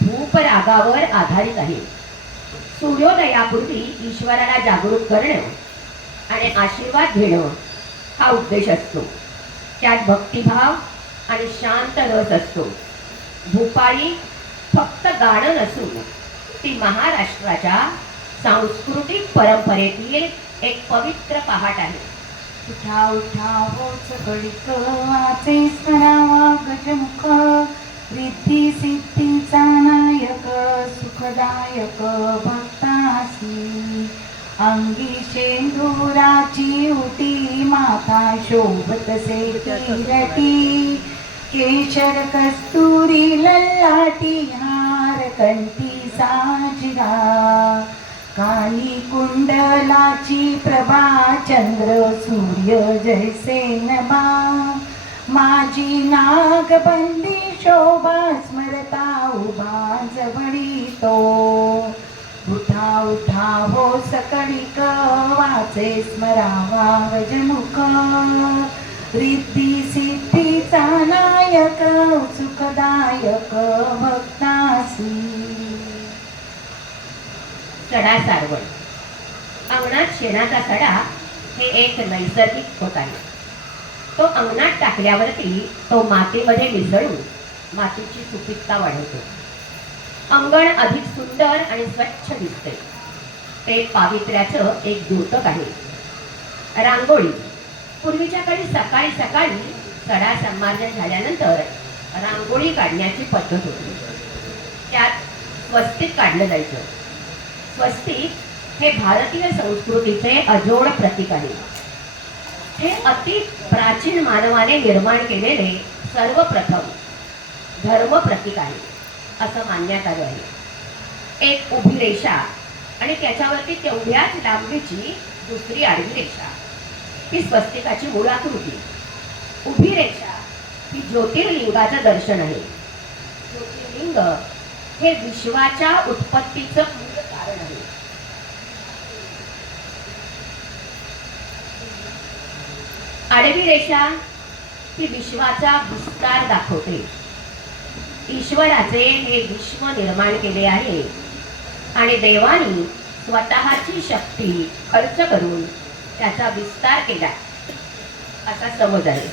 भूप रागावर आधारित आहे. सूर्योदयापूर्वी ईश्वराला जागृत करणं आणि आशीर्वाद घेणं हा उद्देश असतो. त्यात भक्तिभाव आणि शांत रस असतो. भूपाळी फक्त गाणं नसून ती महाराष्ट्राच्या सांस्कृतिक परंपरेतील एक पवित्र पहाट आहे. उठा उठा हो सकळीक वाचे स्मरावा गजमुख रिद्धी सिद्धीचा नायक सुखदायक भक्तासी. अंगी शेंदुराची उटी माथा शोभतसे किरटी केशर कस्तुरी ललाटी हार कंठी साजिरा. कानी कुंडलाची प्रभा चंद्र सूर्य जैसे नभा. माझी नागबंदी शोभा स्मरता उभा जवळी तो. उठा उठा हो सकळीक वाचे स्मरावा गजमुख रिद्धी सिद्धीचा नायक सुखदायक भक्तासी. सडा सारवण. अंगणात शेणाचा सडा हे एक नैसर्गिक खत आहे. तो अंगणात टाकल्यावरती तो मातीमध्ये मिसळून मातीची सुपीकता वाढवतो. अंगण अधिक सुंदर आणि स्वच्छ दिसते. ते पावित्र्याचं एक द्योतक आहे. रांगोळी. पूर्वीच्या काळी सकाळी सकाळी सडा संमार्जन झाल्यानंतर रांगोळी काढण्याची पद्धत होती. त्यात स्वस्तिक काढलं जायचं. स्वस्तिक हे भारतीय संस्कृतीचे अजोड प्रतीक आहे. हे अति प्राचीन मानवाने निर्माण केलेले सर्वप्रथम धर्म प्रतीक आहे असं मानण्यात आलं आहे. एक उभी रेषा आणि त्याच्यावरती तेवढ्याच लांबीची दुसरी आडवी रेषा ही स्वस्तिकाची मूळ आकृती. उभी रेषा ही ज्योतिर्लिंगाचं दर्शन आहे. ज्योतिर्लिंग हे विश्वाच्या उत्पत्तीचं मूळ कारण आहे. आडवी रेषा ही विश्वाचा विस्तार दाखवते. ईश्वराचे हे विश्व निर्माण केले आहे आणि देवानी स्वतःची शक्ती खर्च करून त्याचा विस्तार केला असा समज आहे.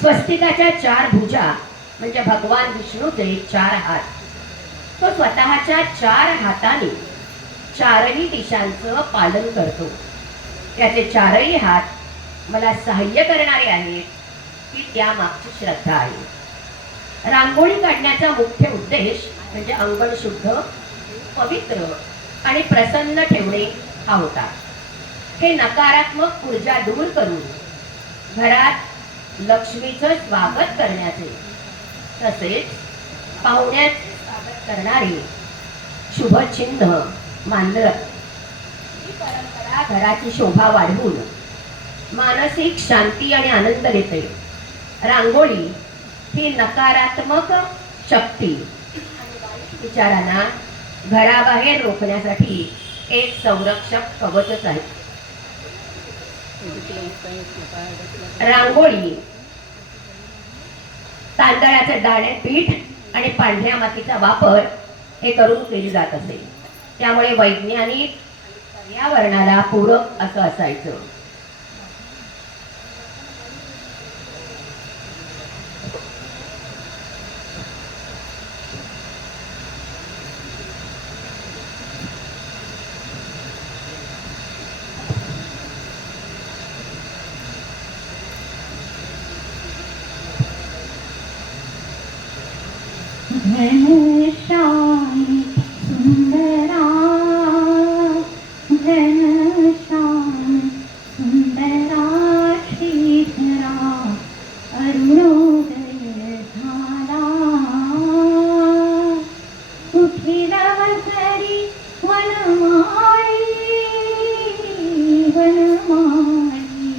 स्वस्तिकाच्या 4 भुजा म्हणजे भगवान विष्णूचे 4 हात. तो स्वतःच्या 4 हाताने 4ही दिशांचं पालन करतो. त्याचे 4ही हात मला सहाय्य करणारे आहेत की त्यामागची श्रद्धा आहे. रांगोळी काढण्याचा मुख्य उद्देश म्हणजे अंगण शुद्ध, पवित्र आणि प्रसन्न ठेवणे हा होता. हे नकारात्मक ऊर्जा दूर करून घरात लक्ष्मीचं स्वागत करण्याचे तसेच पाहुण्याचे स्वागत करणारे शुभचिन्ह मानलं जातं. ही परंपरा घराची शोभा वाढवून मानसिक शांती आणि आनंद देते. रांगोळी ही नकारात्मक शक्ती आणि वाईट विचारांना घराबाहेर रोखण्यासाठी एक संरक्षक कवचच आहे. रांगोळी तांदळाचे दाणे, पीठ आणि पांढऱ्या मातीचा वापर हे करून केली जात असे. त्यामुळे वैज्ञानिक पर्यावरणाला पूरक असं असायचं. घनश्यामी सुंदरा घनश्यामी सुंदरा श्रीधरा अरुणोदय झाला उठिला घरी वनमाळी वनमाळी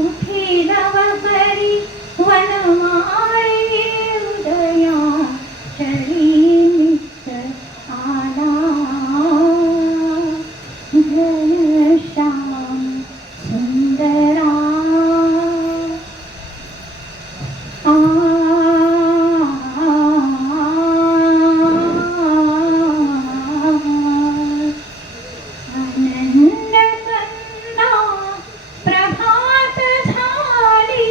उठिला घरी वनमाळी उदया शरीर आला घनश्याम सुंदरा आनंद कंदा प्रभात झाली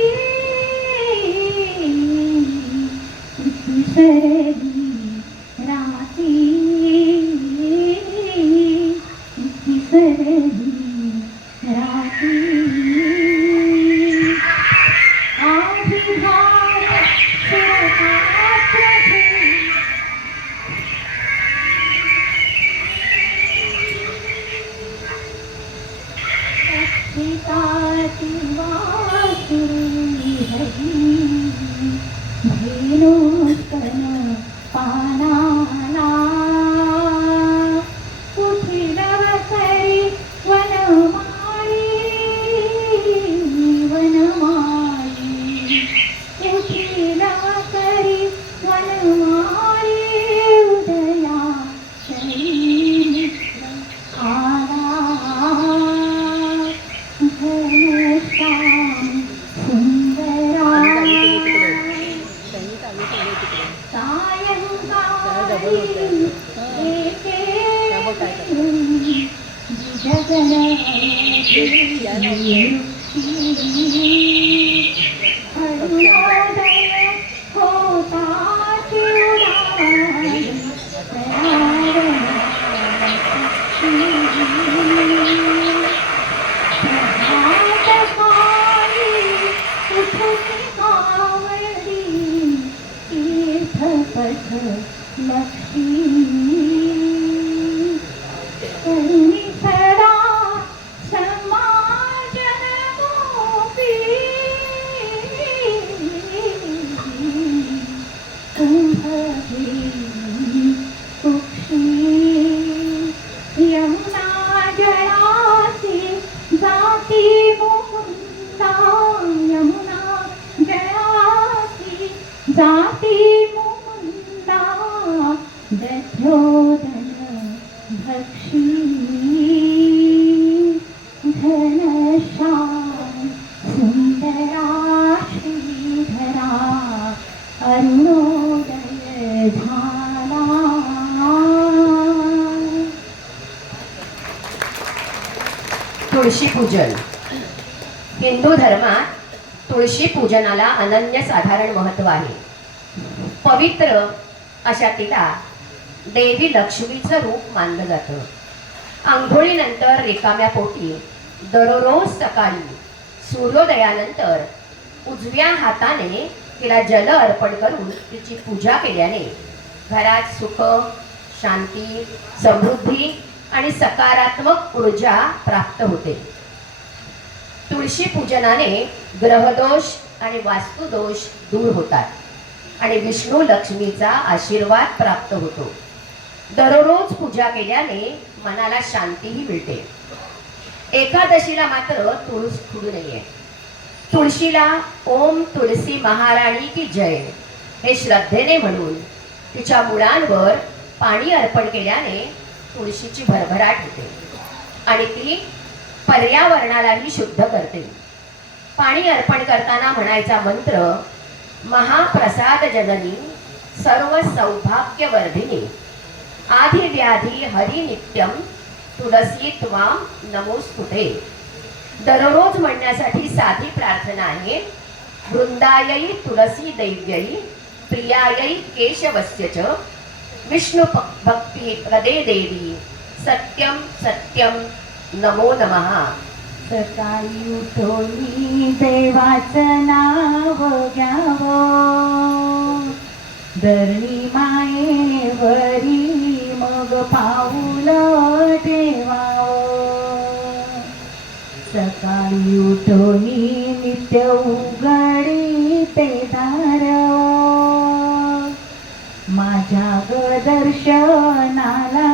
सरली राती सरली राती आविर्भाव शिवपात्र रक्षिताति वासुरी हरी धेनुस्तन पानाला उठिलव करी वनमाळी वनमाळी उठिलव करी वनमाळी उदया शरी आला घनश्याम सुंदरा सायंकाळी एके जगन अरुणोदय होता लक्ष्मी सदा समाजन गोपी कुंभगिरी कुक्षी यमुना जळासी जाती मुकुंदा यमुना जळासी जाती मुकुंदा दध्योदन भक्षी घनश्याम सुंदरा श्रीधरा अरुणोदय झाला. तुळशी पूजन. हिंदू धर्मात तुळशी पूजनाला अनन्यसाधारण महत्त्व आहे. पवित्र अशा तिला देवी लक्ष्मीचं रूप मानलं जातं. आंघोळीनंतर रिकाम्या पोटी दररोज सकाळी सूर्योदयानंतर उजव्या हाताने तिला जल अर्पण करून तिची पूजा केल्याने घरात सुख, शांती, समृद्धी आणि सकारात्मक ऊर्जा प्राप्त होते. तुळशी पूजनाने ग्रहदोष आणि वास्तुदोष दूर होतात आणि विष्णू लक्ष्मीचा आशीर्वाद प्राप्त होतो. दररोज पूजा केल्याने मनाला शांतीही मिळते. एकादशीला मात्र तुळस खुडू नये. तुळशीला ओम तुळसी महाराणी की जय हे श्रद्धेने म्हणून तिच्या मुळांवर पाणी अर्पण केल्याने तुळशीची भरभराट होते आणि ती पर्यावरणालाही शुद्ध करते. पाणी अर्पण करताना म्हणायचा मंत्र, महाप्रसाद जननी सर्व सौभाग्यवर्धिनी आधी व्याधी हरी नित्यम तुलसी त्वाम नमोस्तुते. दररोज म्हणण्यासाठी साधी प्रार्थना आहे. वृंदायै तुलसी दैव्यै प्रियायै केशवस्य च विष्णु भक्ती प्रदे देवी सत्यम सत्यम नमो नमः. सकाळी उठोनी देवाचं नाव घ्यावं, धरणी मायेवरी मग पाऊल ठेवावं. सकाळी उठोनी नित्य उघडी ते दार, माझ्या ग दर्शनाला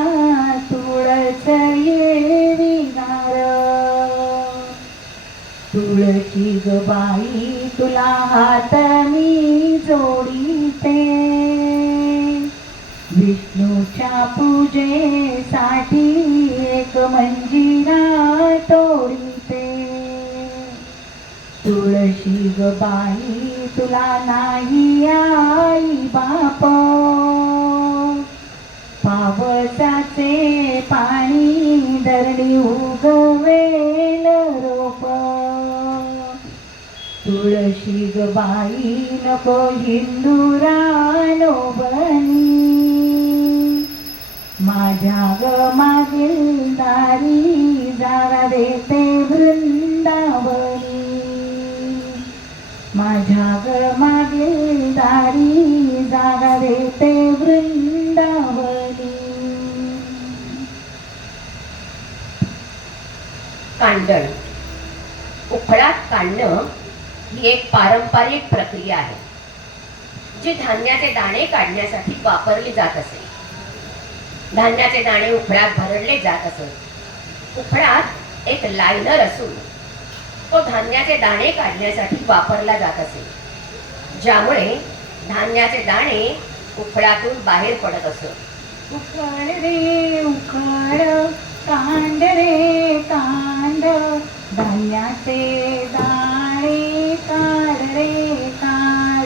तुळस येवी गार. तुळशी ग बाई तुला हात मी जोडीते, विष्णूच्या पूजेसाठी एक मंजिरा तोडीते. तुळशी ग बाई तुला नाही आई बाप, पावसाचे पाणी धरणी उगवेल रोप. तुळशी ग बाई नको हिंदुरानो बनी, माझ्या ग मागील दारी जागा देते वृंदावनी. माझ्या ग मागील दारी जागा देते वृंदावनी. कांडण, उखळात काढणं ही एक पारंपरिक प्रक्रिया आहे जी धान्याचे दाणे काढण्यासाठी वापरली जात असे. धान्याचे दाणे उखळात भरडले जात असत. उखळात एक लायनर असून तो धान्याचे दाणे काढण्यासाठी वापरला जात असे, ज्यामुळे धान्याचे दाणे उखळातून बाहेर पडत असत. उखळ रे उखळ, कांड रे कांड, धान्याचे दाणे काढ रे काढ.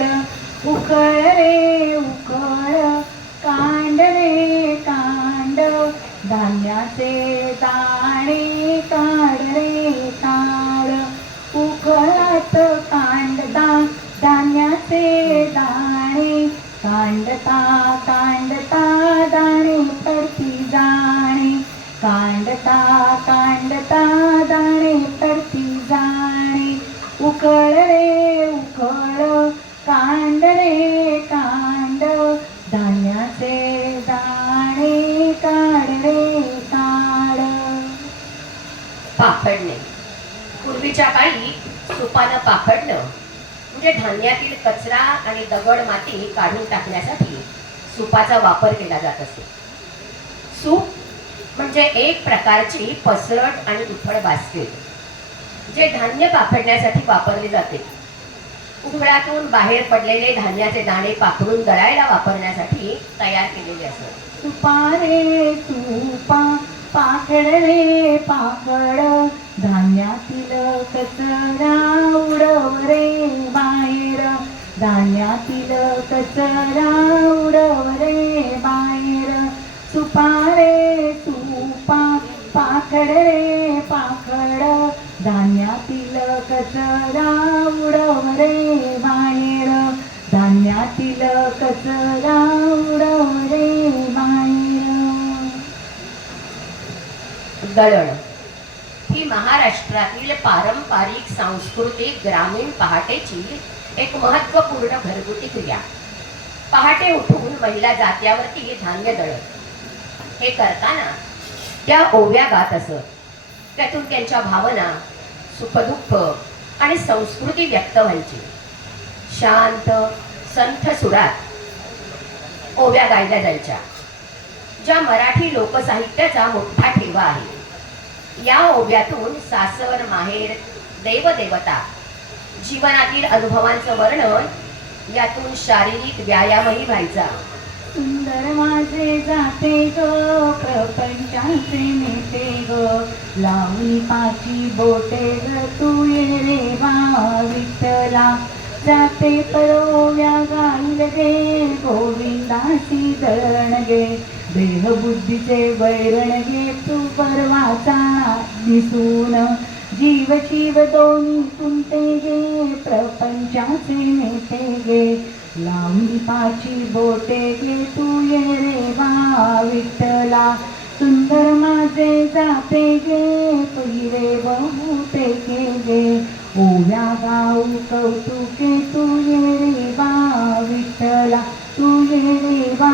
उखळ रे उखळ, कांड रे कांड, धान्याचे दाणे काढ रे काढ. उखळात कांडता धान्याचे दाणे, कांडता कांडता दाणे पडती जाणे. कांडता कांडता दाणे पडती जाणे. उखळ रे उखळ, कांड रे कांड, धान्याचे दाणे काढ रे काढ. पाखडणे, पूर्वीच्या काळी सुपानं पाखडणं म्हणजे धान्यातील कचरा आणि दगड माती काढून टाकण्यासाठी सुपाचा वापर केला जात असे. सूप म्हणजे एक प्रकारची पसरट आणि उथळ बास्केट जे धान्य पाखडण्यासाठी वापरले जाते. उखळातून बाहेर पडलेले धान्याचे दाणे पाखडून दळायला वापरण्यासाठी तयार केलेले असत. सुपा रे सुपा, पाखड रे पाखड, धान्यातील कचरा उडव रे बाहेर. धान्यातील कचरा उडव रे बाहेर. सुपा रे सुपा, पाखड रे पाखड, धान्यातील कचरा उडव रे बाहेर. धान्यातील कचरा उडव रे बाहेर. दळण ही महाराष्ट्रातील पारंपरिक सांस्कृतिक ग्रामीण पहाटेची एक महत्त्वपूर्ण घरगुती क्रिया. पहाटे उठून महिला जात्यावरती धान्य दळत. हे करताना त्या ओव्या गात असत. त्यातून त्यांच्या भावना, सुखदुःख आणि संस्कृती व्यक्त व्हायची. शांत संथ सुरात ओव्या गायल्या जायच्या. ज्या मराठी लोकसाहित्याचा मोठा ठेवा आहे. या ओव्यातून सासर, माहेर, देवदेवता, जीवनातील अनुभवांचं वर्णन, यातून शारीरिक व्यायामही व्हायचा. सुंदर माझे जाते ग प्रपंचाचे नेते ग, लावली पाची बोटे ग तू ये रे वा विठ्ठला. जाते परोव्या गाईल गे गोविंदासी दळण गे, देहबुद्धीचे वैरण गे तू परवाचा दिसून. जीव शिव दोन्ही तुमते गे प्रपंचाचे नेते गे, लावली पाची बोटे गे तू ये रे वा विठ्ठला. सुंदर माझे जाते गे पहिरे बहुते के गे, ओव्या गाऊ कौतुके तू ये रे वा विठ्ठला. तू ये रे वा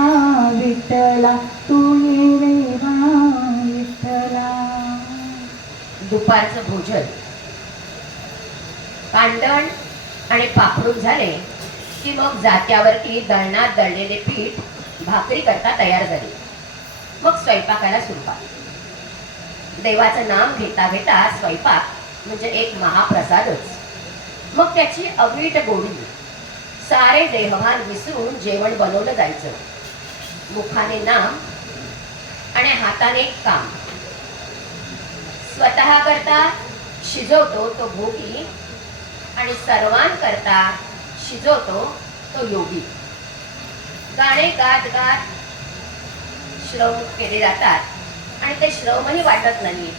विठ्ठला, तू ये रे वा विठ्ठला. दुपारचं भोजन कांडण आणि पाखडून झाले की मग जात्यावरती दळणात दळलेले पीठ भाकरी करता तयार झाली. मग स्वयंपाकाला सुरुवात. देवाचं नाम घेता घेता स्वयंपाक म्हणजे एक महाप्रसादच. मग त्याची अवीट गोडी. सारे देहभान विसरून जेवण बनवलं जायचं. मुखाने नाम आणि हाताने काम. स्वतः करता शिजवतो तो भोगी आणि सर्वांकरता शिजवतो तो योगी. गाणे गात गात श्रम केले जातात आणि ते श्रमही वाटत नाही.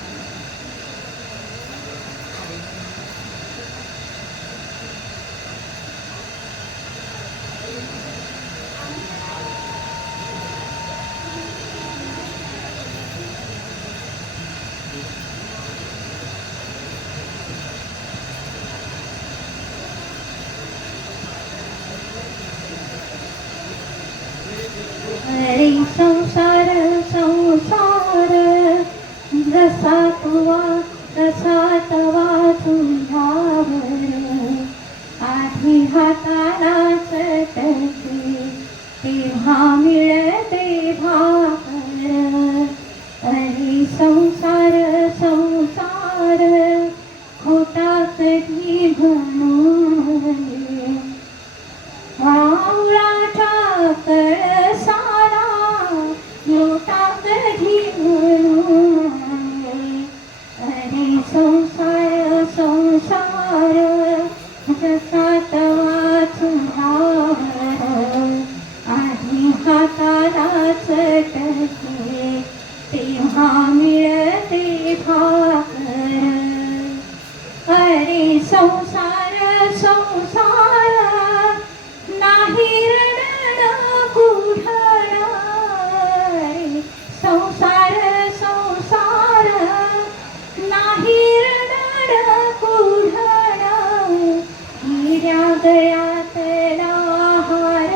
अरे संसार संसार, जसा तुवा तसा तवा तुझ्यावर. आधी हाताला चटके तेव्हा मिळते भाकर. अरे संसार संसार, खोटा कधी म्हणून वावळाच्या कळसाला लोटा कधी म्हणून. अरे संसार संसार, जसा तवा चुहावर. आधी हाताला चटके तेव्हा मिळते भाकर. अरे संसार संसार, नाही रणण कुढण. रे संसार संसार, नाही रणण कुढण. हिऱ्या गळ्यातला हार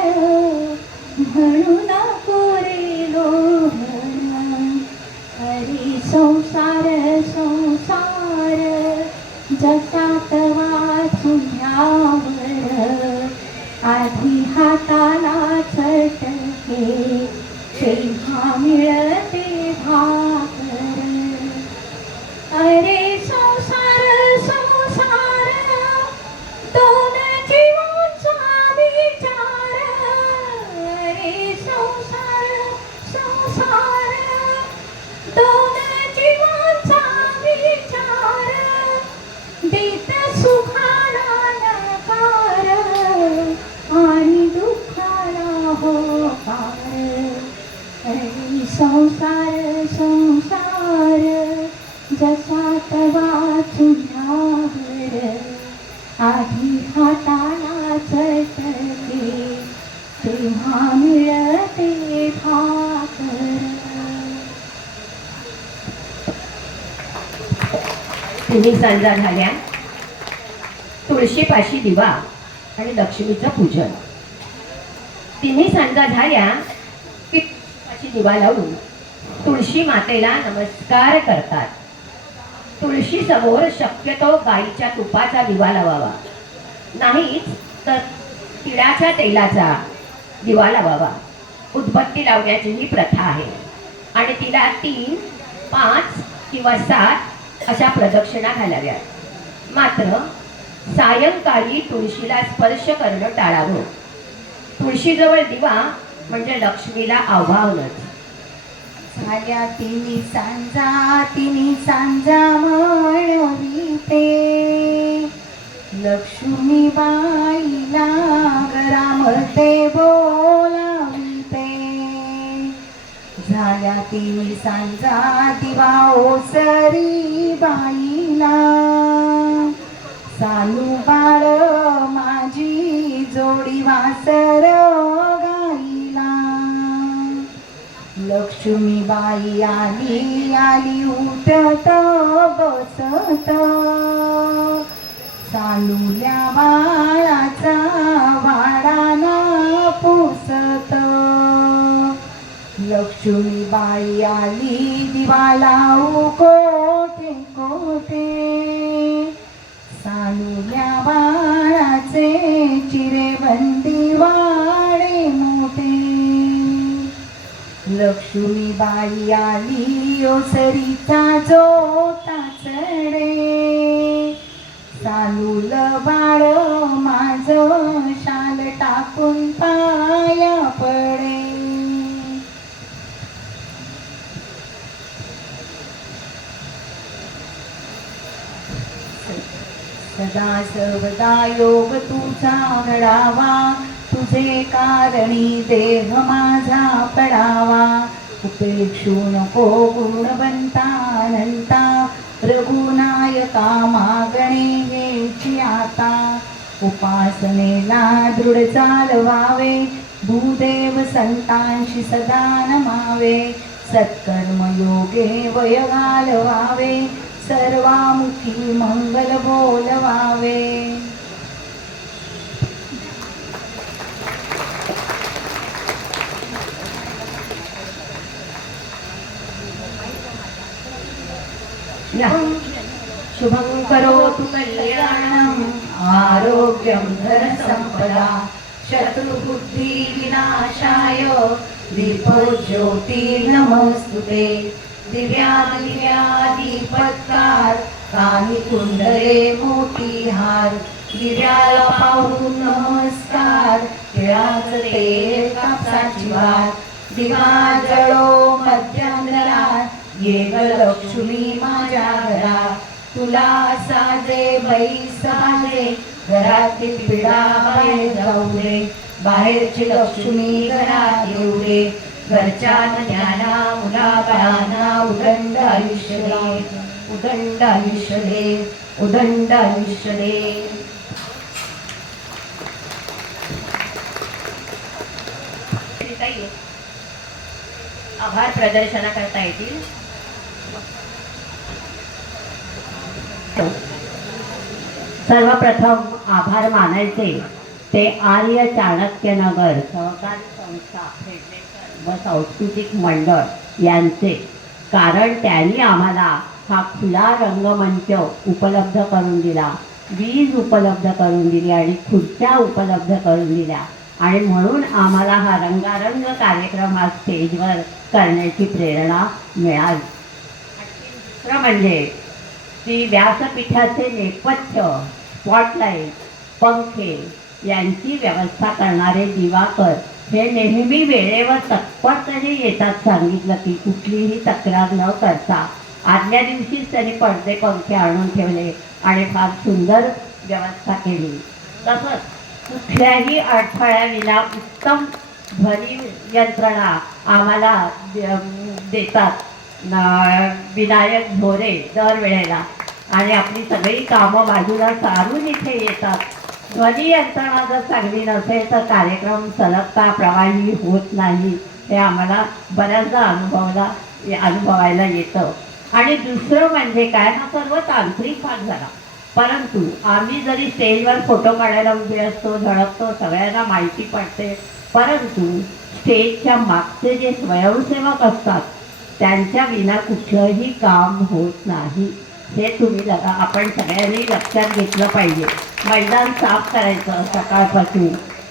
म्हणून कोरे लोढण. अरे संसार संसार, जसा तवा चुन्यावर. आधी हाताला चटके तेव्हा मिळते भाकर. अरे संसार संसार, दोन जीवांचा विचार. अरे संसार संसार, दोन जीवांचा विचार. देत सुखाला नकार आणि दुःखाला होकार. अरे संसार संसार, जसा तवा चुन्यावर. आधी हाताला चटके तेव्हा मिळते भाकर. तिन्ही सांजा झाल्या. तुळशीपाशी दिवा आणि लक्ष्मीचं पूजन. तिन्ही सांजा झाल्या की तुळशीपाशी दिवा लावून तुळशी मातेला नमस्कार करतात. तुळशी समोर शक्यतो गाईच्या तुपाचा दिवा लावावा, नाहीच तर तिळाच्या तेलाचा दिवा लावावा. उदबत्ती लावण्याची ही प्रथा आहे. आणि तिला 3, 5 किंवा 7 अशा प्रदक्षिणा घालाव्यात. मात्र सायंकाळी तुळशीला स्पर्श करणं टाळावं. तुळशीजवळ दिवा म्हणजे लक्ष्मीला आव्हानच. झाल्या तिन्ही सांजा म्हणविते, लक्ष्मी बाईला घरामध्ये बोलाविते. झाल्या तिन्ही सांजा दिवा ओसरी बाईला, सानू बाळ माझी जोडी वासर गाईला. लक्ष्मी बाई आली उठत बसत, सानूल्या बाळाचा वाडाना पुसत. लक्ष्मी बाई आली दिवा लावू कोठे कोठे, सानूल्या बाळाचे चिरेबंदी वाडे मोठे. लक्ष्मी बाई आली ओसरीचा जोता चढे, सानूल बाळ माझं शाल टाकून पाया पडे. सदा सर्वदा योग तुझा घडावा, तुझे कारणी देह माझा पडावा. उपेक्षू नको गुणवंता अनंता, रघुनायका मागणे घ्यायची आता. उपासनेला दृढ चालवावे, भूदेव संतांशी सदा नमावे. सत्कर्म योगे वय घालवावे, सर्वामुखी मंगल बोलवावे. शुभं करोतु कल्याणं, आरोग्यं धनसम्पदा. शत्रुबुद्धि विनाशाय दीपो ज्योति नमोस्तुते. दिव्या दीपत्कार, कानी कुंडले मोती हार. दिव्याला पाहून नमस्कार, तिळाचं तेल कापसाची भार. दिवा जळो मध्यांतरात, ये ग लक्ष्मी माझ्या घरात. तुला साजे बाई साजे, घरातील पिढा बाहेर जाऊ दे. बाहेरची लक्ष्मी घरात येऊ दे. घरच्या ज्ञाना मुलाबाळांना उदंड आयुष्य दे, उदंड आयुष्य दे, उदंड आयुष्य दे. आभार प्रदर्शना करता येतील. सर्वप्रथम आभार मानायचे ते आर्य चाणक्यनगर सहकारी संस्था फेडरेशन व सांस्कृतिक मंडळ यांचे. कारण त्यांनी आम्हाला हा खुला रंगमंच उपलब्ध करून दिला, वीज उपलब्ध करून दिली आणि खुर्च्या उपलब्ध करून दिल्या. आणि म्हणून आम्हाला हा रंगारंग कार्यक्रम हा स्टेजवर करण्याची प्रेरणा मिळाली. दुसरं म्हणजे की व्यासपीठाचे नेपथ्य, स्पॉटलाईट, पंखे यांची व्यवस्था करणारे दिवाकर हे नेहमी वेळेवर तत्परतेने येतात. सांगितलं की कुठलीही तक्रार न करता आदल्या दिवशीच त्यांनी पडदे पंखे आणून ठेवले आणि फार सुंदर व्यवस्था केली. तसंच कुठल्याही अडथळ्याविना उत्तम ध्वनी यंत्रणा आम्हाला देतात विनायक झोरे दरवेळेला. आणि आपली सगळी कामं बाजूला सारून इथे येतात. ध्वनी यंत्रणा जर चांगली नसेल तर कार्यक्रम सलगता प्रवाही होत नाही, हे आम्हाला बऱ्याचदा अनुभवायला येतं. आणि दुसरं म्हणजे काय, हा सर्व तांत्रिक भाग झाला. परंतु आम्ही जरी स्टेजवर फोटो काढायला उभे असतो, झळकतो, सगळ्यांना माहिती पडते, परंतु स्टेजच्या मागचे जे स्वयंसेवक असतात त्यांच्या विना कुठलंही काम होत नाही. हे तुम्ही आपण सगळ्यांनी लक्षात घेतलं पाहिजे. मैदान साफ करायचं सकाळपासून,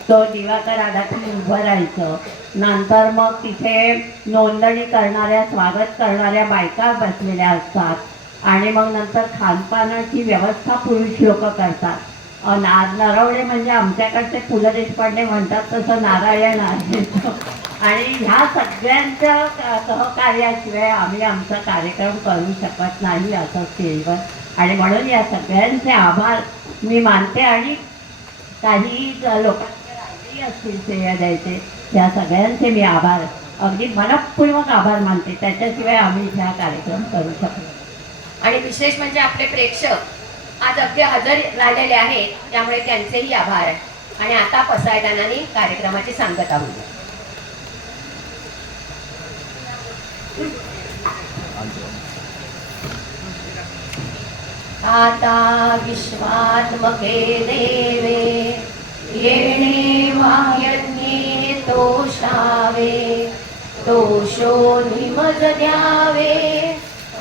तो दिवाकर आला की उभं राहायचं. नंतर मग तिथे नोंदणी करणाऱ्या, स्वागत करणाऱ्या बायका बसलेल्या असतात आणि मग नंतर खानपानाची व्यवस्था पुरुष लोक करतात. नरवडे म्हणजे आमच्याकडचे पु ल देशपांडे म्हणतात तसं नारायण आहे. आणि ह्या सगळ्यांच्या सहकार्याशिवाय आम्ही आमचा कार्यक्रम करू शकत नाही असं स्टेजवर. आणि म्हणून या सगळ्यांचे आभार मी मानते. आणि काही लोकांचे राहिलेही असतील श्रेय द्यायचे, या सगळ्यांचे मी आभार, अगदी मनपूर्वक आभार मानते. त्याच्याशिवाय आम्ही हा कार्यक्रम करू शकतो. आणि विशेष म्हणजे आपले प्रेक्षक आज अगदी हजर राहिलेले आहेत, त्यामुळे त्यांचेही आभार. आणि आता पसायदानाने कार्यक्रमाची सांगता होईल. आता विश्वात्मके देवे येणे वायज्ञे तोषावे, तोषो निमज द्यावे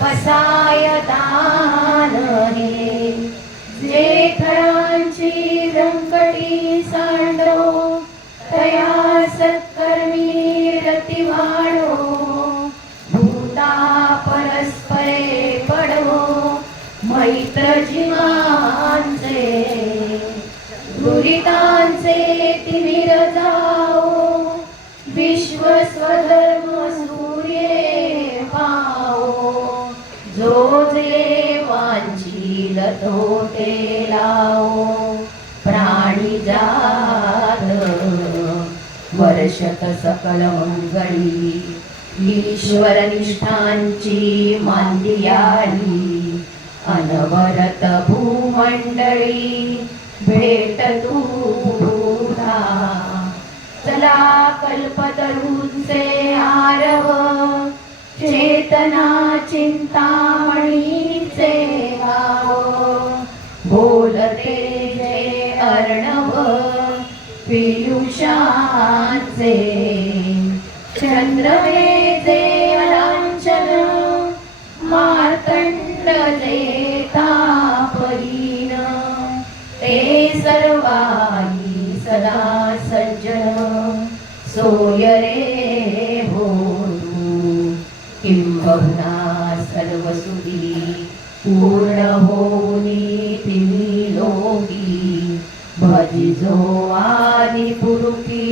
पसाय दान हे. जे थरांची व्यंकटी सांडो तया सत्कर्मी रती वाढो, भूता परस्परे पडो मैत्र जीवांचे, दुरितांचे तिमिर जाओ विश्व स्वधर्म सूर्ये पाओ. जो जे वांछील तो ते लाओ, प्राणी जात वर्षत सकल मंगळी, ईश्वर निष्ठांची मांदियाळी. अनवरत भूमंडळी भेट तुला, चला कल्पतरूंचे आरव, चेतना चिंतामणीचे गाव. बोलते जे अर्णव पियुषांचे, चंद्रवेचे अलांचन मार्तंड जे तापहीन. ते सर्वाई सदा सज्जन सोय रे होतु. किंबहुना सर्वसुखी पूर्ण होनी तिनी लोकी. भजिजो आदि पुरुषी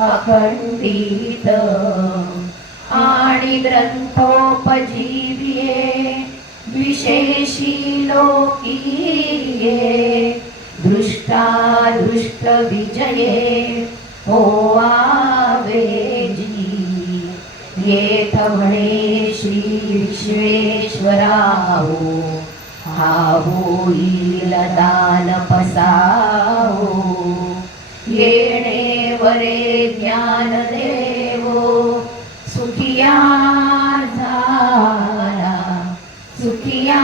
अखंडित, आणि ग्रंथोपजीविये विशेषी लोकीये. दृष्टादृष्ट विजये होवावे जी. येथ म्हणे श्री विश्वेश्वराहो, हा होईल दान पसाहो. येणे वरे ज्ञान देवो सुखिया झाला, सुखिया